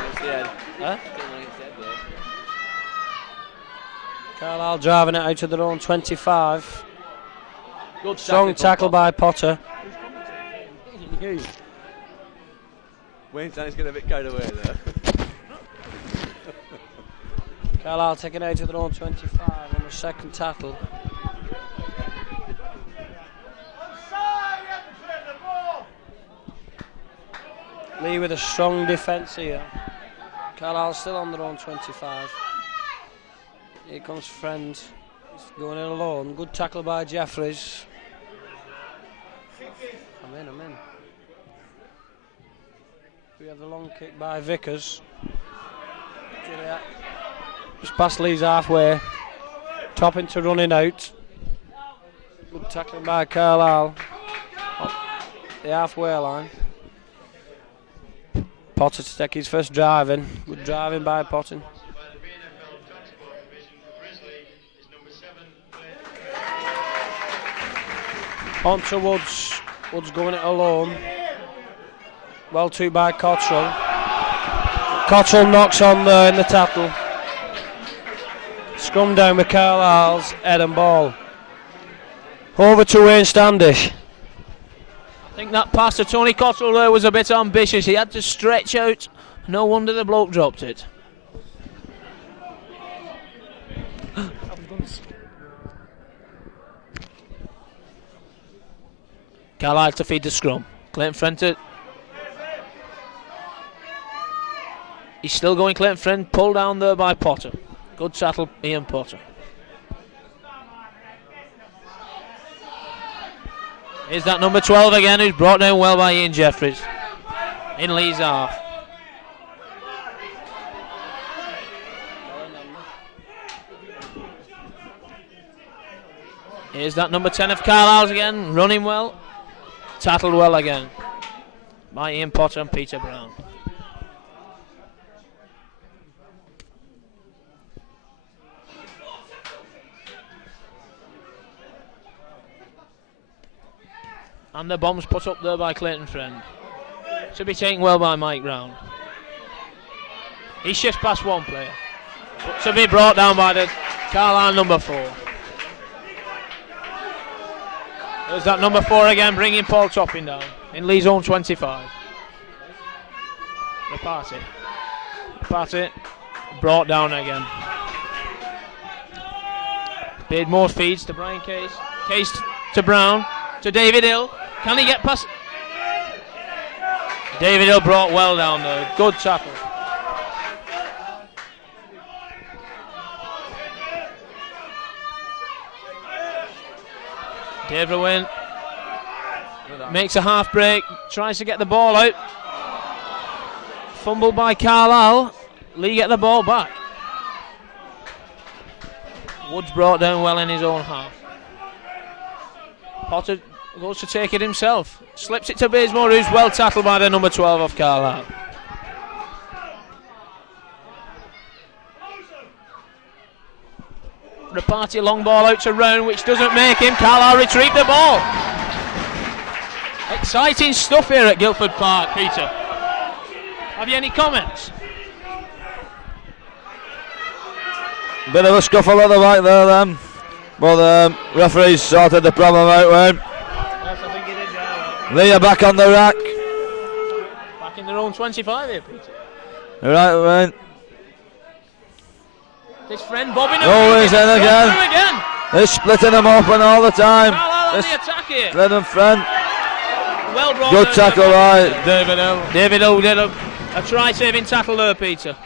Carlisle driving it out of their own 25. Good Strong tackle by Potter. Wayne's getting a bit carried away there. Carlisle taking out of their own 25 on the second tackle. Leigh with a strong defence here. Carlisle still on their own 25. Here comes Friend. He's going in alone. Good tackle by Jeffries. I'm in. We have the long kick by Vickers. Juliet. Just past Leigh's halfway. Topping to running out. Good tackling by Carlisle. Up the halfway line. Potter to take his first driving. Good driving by Potter. On to Woods. Woods going it alone. Well to by Cottrell. Cottrell knocks on there in the tackle. Scrum down with Carlisle's head and ball. Over to Wayne Standish. I think that pass to Tony Cottrell there was a bit ambitious. He had to stretch out. No wonder the bloke dropped it. Carlisle to feed the scrum. Clayton Friend. He's still going, Clayton Friend. Pulled down there by Potter. Good tackle, Ian Potter. Here's that number 12 again, who's brought down well by Ian Jeffries. In Leigh's half. Here's that number 10 of Carlisle's again, running well. Tattled well again by Ian Potter and Peter Brown. And the bomb's put up there by Clayton Friend. To be taken well by Mike Round. He shifts past one player. But to be brought down by the Carlisle number 4. There's that number 4 again, bringing Paul Topping down. In Leigh's own 25. Rapati. Brought down again. Paid more feeds to Brian Case. Case to Brown. To David Hill. Can he get past? David Hill brought well down there. Good tackle. David Owen makes a half break. Tries to get the ball out. Fumbled by Carlisle. Leigh get the ball back. Woods brought down well in his own half. Potter goes to take it himself. Slips it to Bazemore, who's well tackled by the number 12 of Carlisle. Rapati long ball out to Round, which doesn't make him. Carlisle retrieve the ball. Exciting stuff here at Guildford Park, Peter. Have you any comments? Bit of a scuffle at the back there then. But the referees sorted the problem out, Wayne. Yes, I think he did, yeah. Leigh are back on the rack. Back in their own 25 here, Peter. Right, Wayne. This Friend bobbing Oh, he's in again. They're splitting them open all the time. Carlisle on the attack here. Friend and Friend. Well brought. Good tackle, right. David Hill. David Hill did a try-saving tackle there, Peter.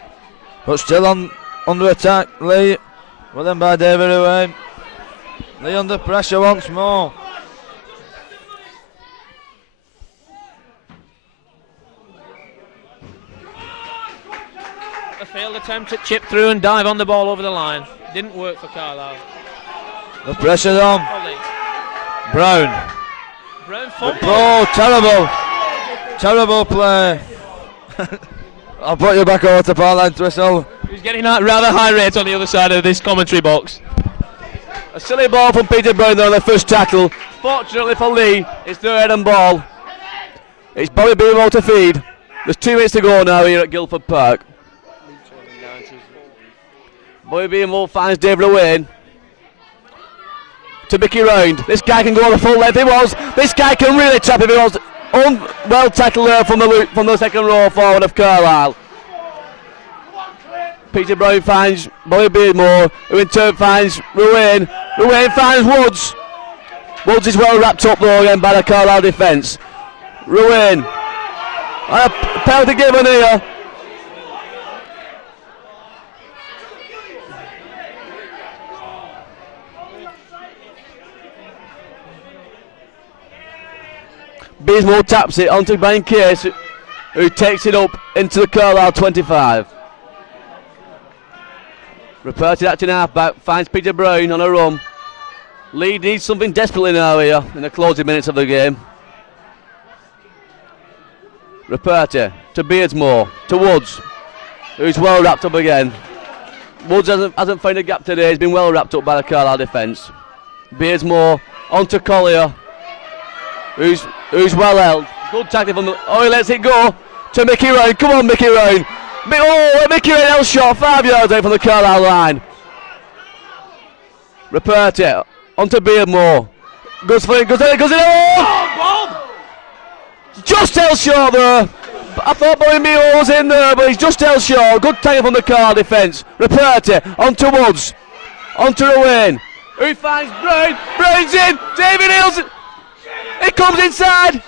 But still under attack, Leigh. Well then by David Owen. Leigh under pressure once more. A failed attempt to chip through and dive on the ball over the line. Didn't work for Carlisle. The pressure's on. Ollie. Brown. Brown fumbled. Oh, terrible. Terrible play. I'll put you back over to Parliament Whistle. He's getting that rather high rate on the other side of this commentary box. A silly ball from Peter Brown there on the first tackle. Fortunately for Leigh, it's their head and ball. It's Bobby Beamore to feed. There's 2 minutes to go now here at Guildford Park. Bobby Beamore finds David Owain. To Mickey Round. This guy can go on the full length. This guy can really trap if he wants. Well tackled there from the second row forward of Carlisle. Peter Brown finds Bobby Beardmore, who in turn finds Ruane. Ruane finds Woods. Woods is well wrapped up though again by the Carlisle defence. Ruane. A penalty given here. Beardmore taps it onto Brian Case, who takes it up into the Carlisle 25. Reported acting half-back, finds Peter Brown on a run. Leigh needs something desperately now here in the closing minutes of the game. Reporter to Beardsmore, to Woods, who's well wrapped up again. Woods hasn't found a gap today, he's been well wrapped up by the Carlisle defence. Beardsmore on to Collier, who's well held. Good tackle from the... Oh, he lets it go to Mickey Round. Come on, Mickey Round. Mickey Round held shot 5 yards out from the Carlisle line. Reporter onto Beardmore. Goes for it, goes in. Oh! Just held short there. I thought Bobby Beardmore was in there, but he's just held short. Good tackle from the Carlisle defence. Reporter onto Woods. Onto Owain. Who finds Brown. Brown's in. David Hills. It comes inside.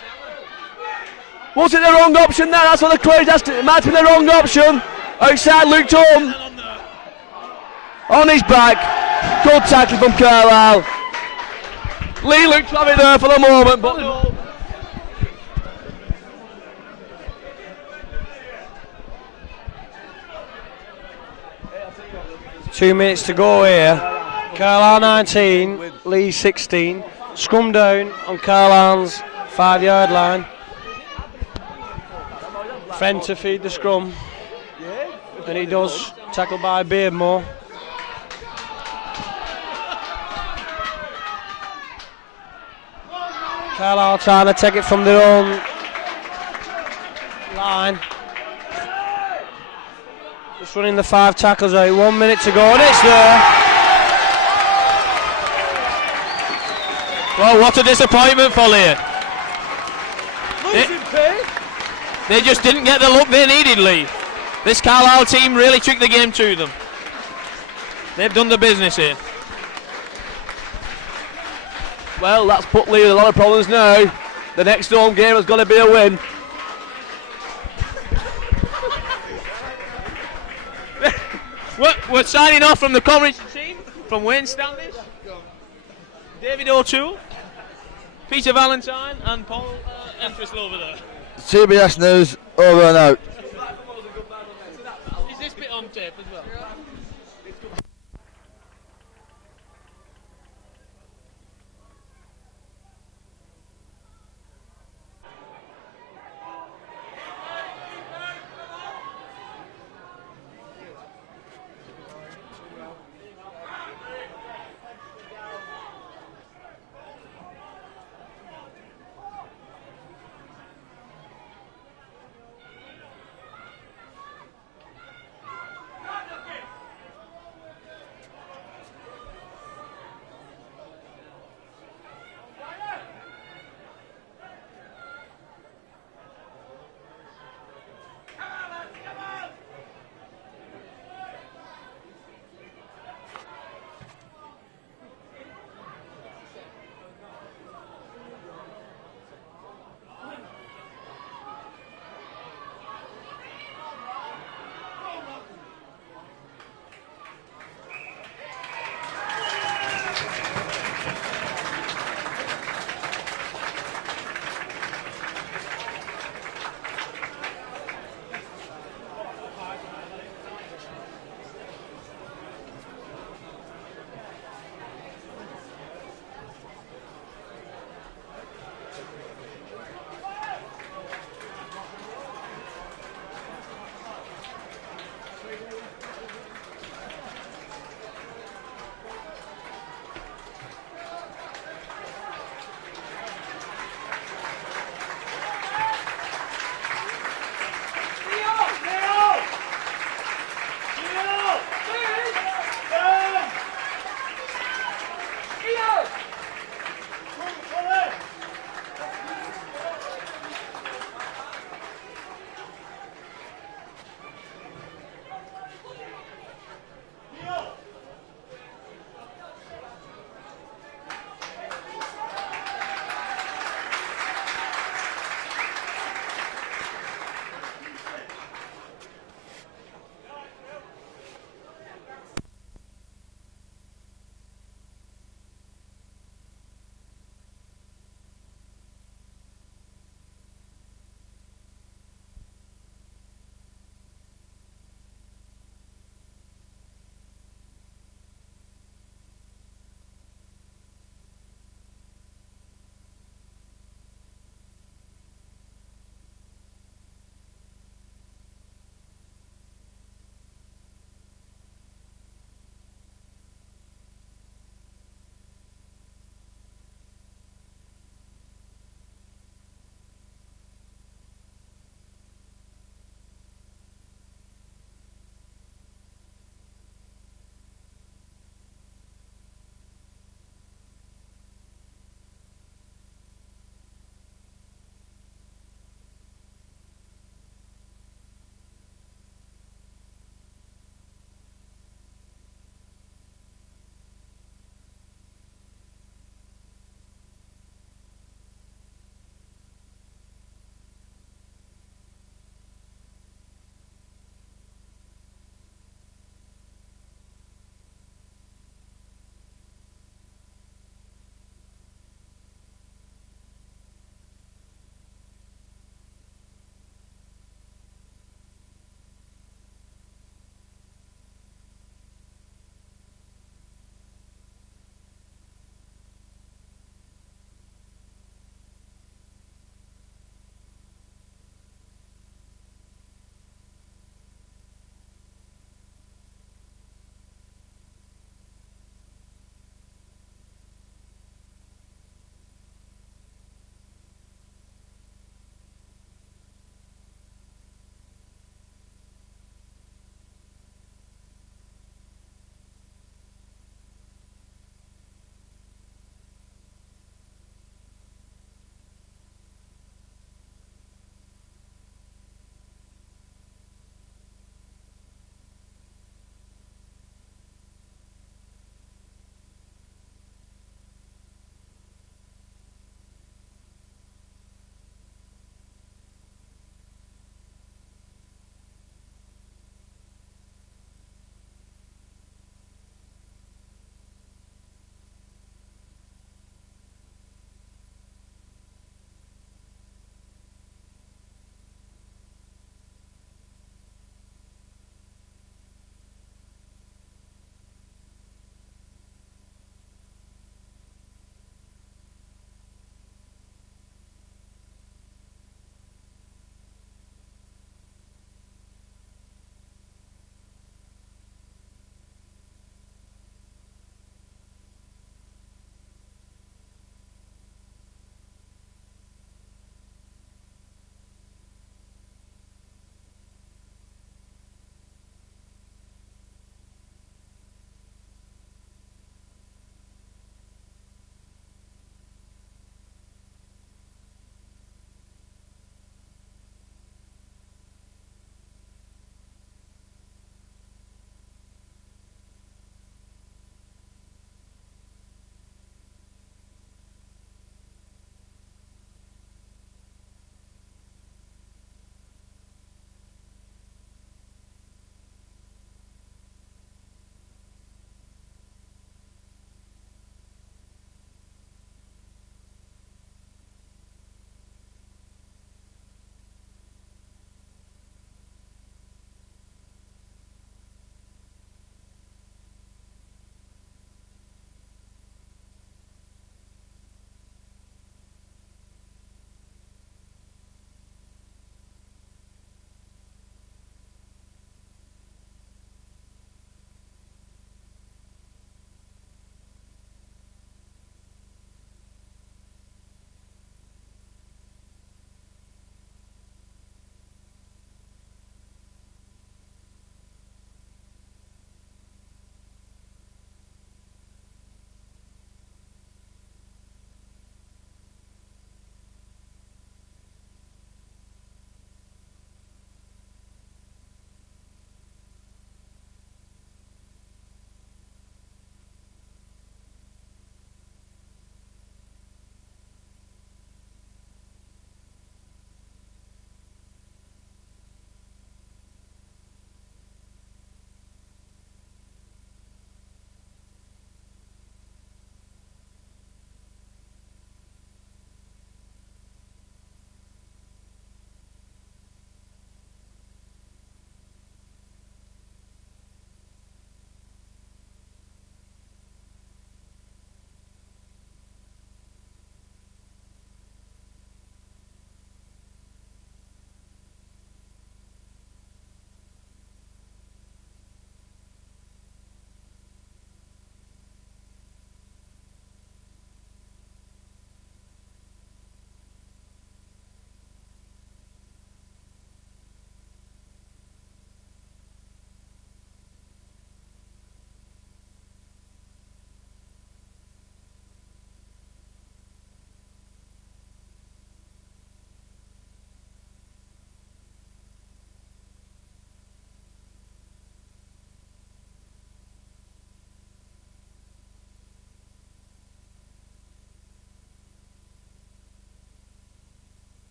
Was it the wrong option there? That's what the crowd asked. It might have been the wrong option. Outside Luke Tom. On his back. Good tackle from Carlisle. Leigh looked to have it there for the moment, but no. Two minutes to go here. Carlisle 19, Leigh 16. Scrum down on Carlisle's 5-yard line. Friend to feed the scrum. And he does. Tackled by Beardmore. Carlisle trying to take it from their own line. Just running the 5 tackles out. 1 minute to go and it's there. Well, what a disappointment for Leigh. They just didn't get the look they needed, Leigh. This Carlisle team really took the game to them. They've done the business here. Well, that's put Leigh in a lot of problems now. The next home game has got to be a win. We're signing off from the Coverage team, from Wayne Standish, David O'Toole, Peter Valentine and Paul Entwistle over there. CBS News, over and out.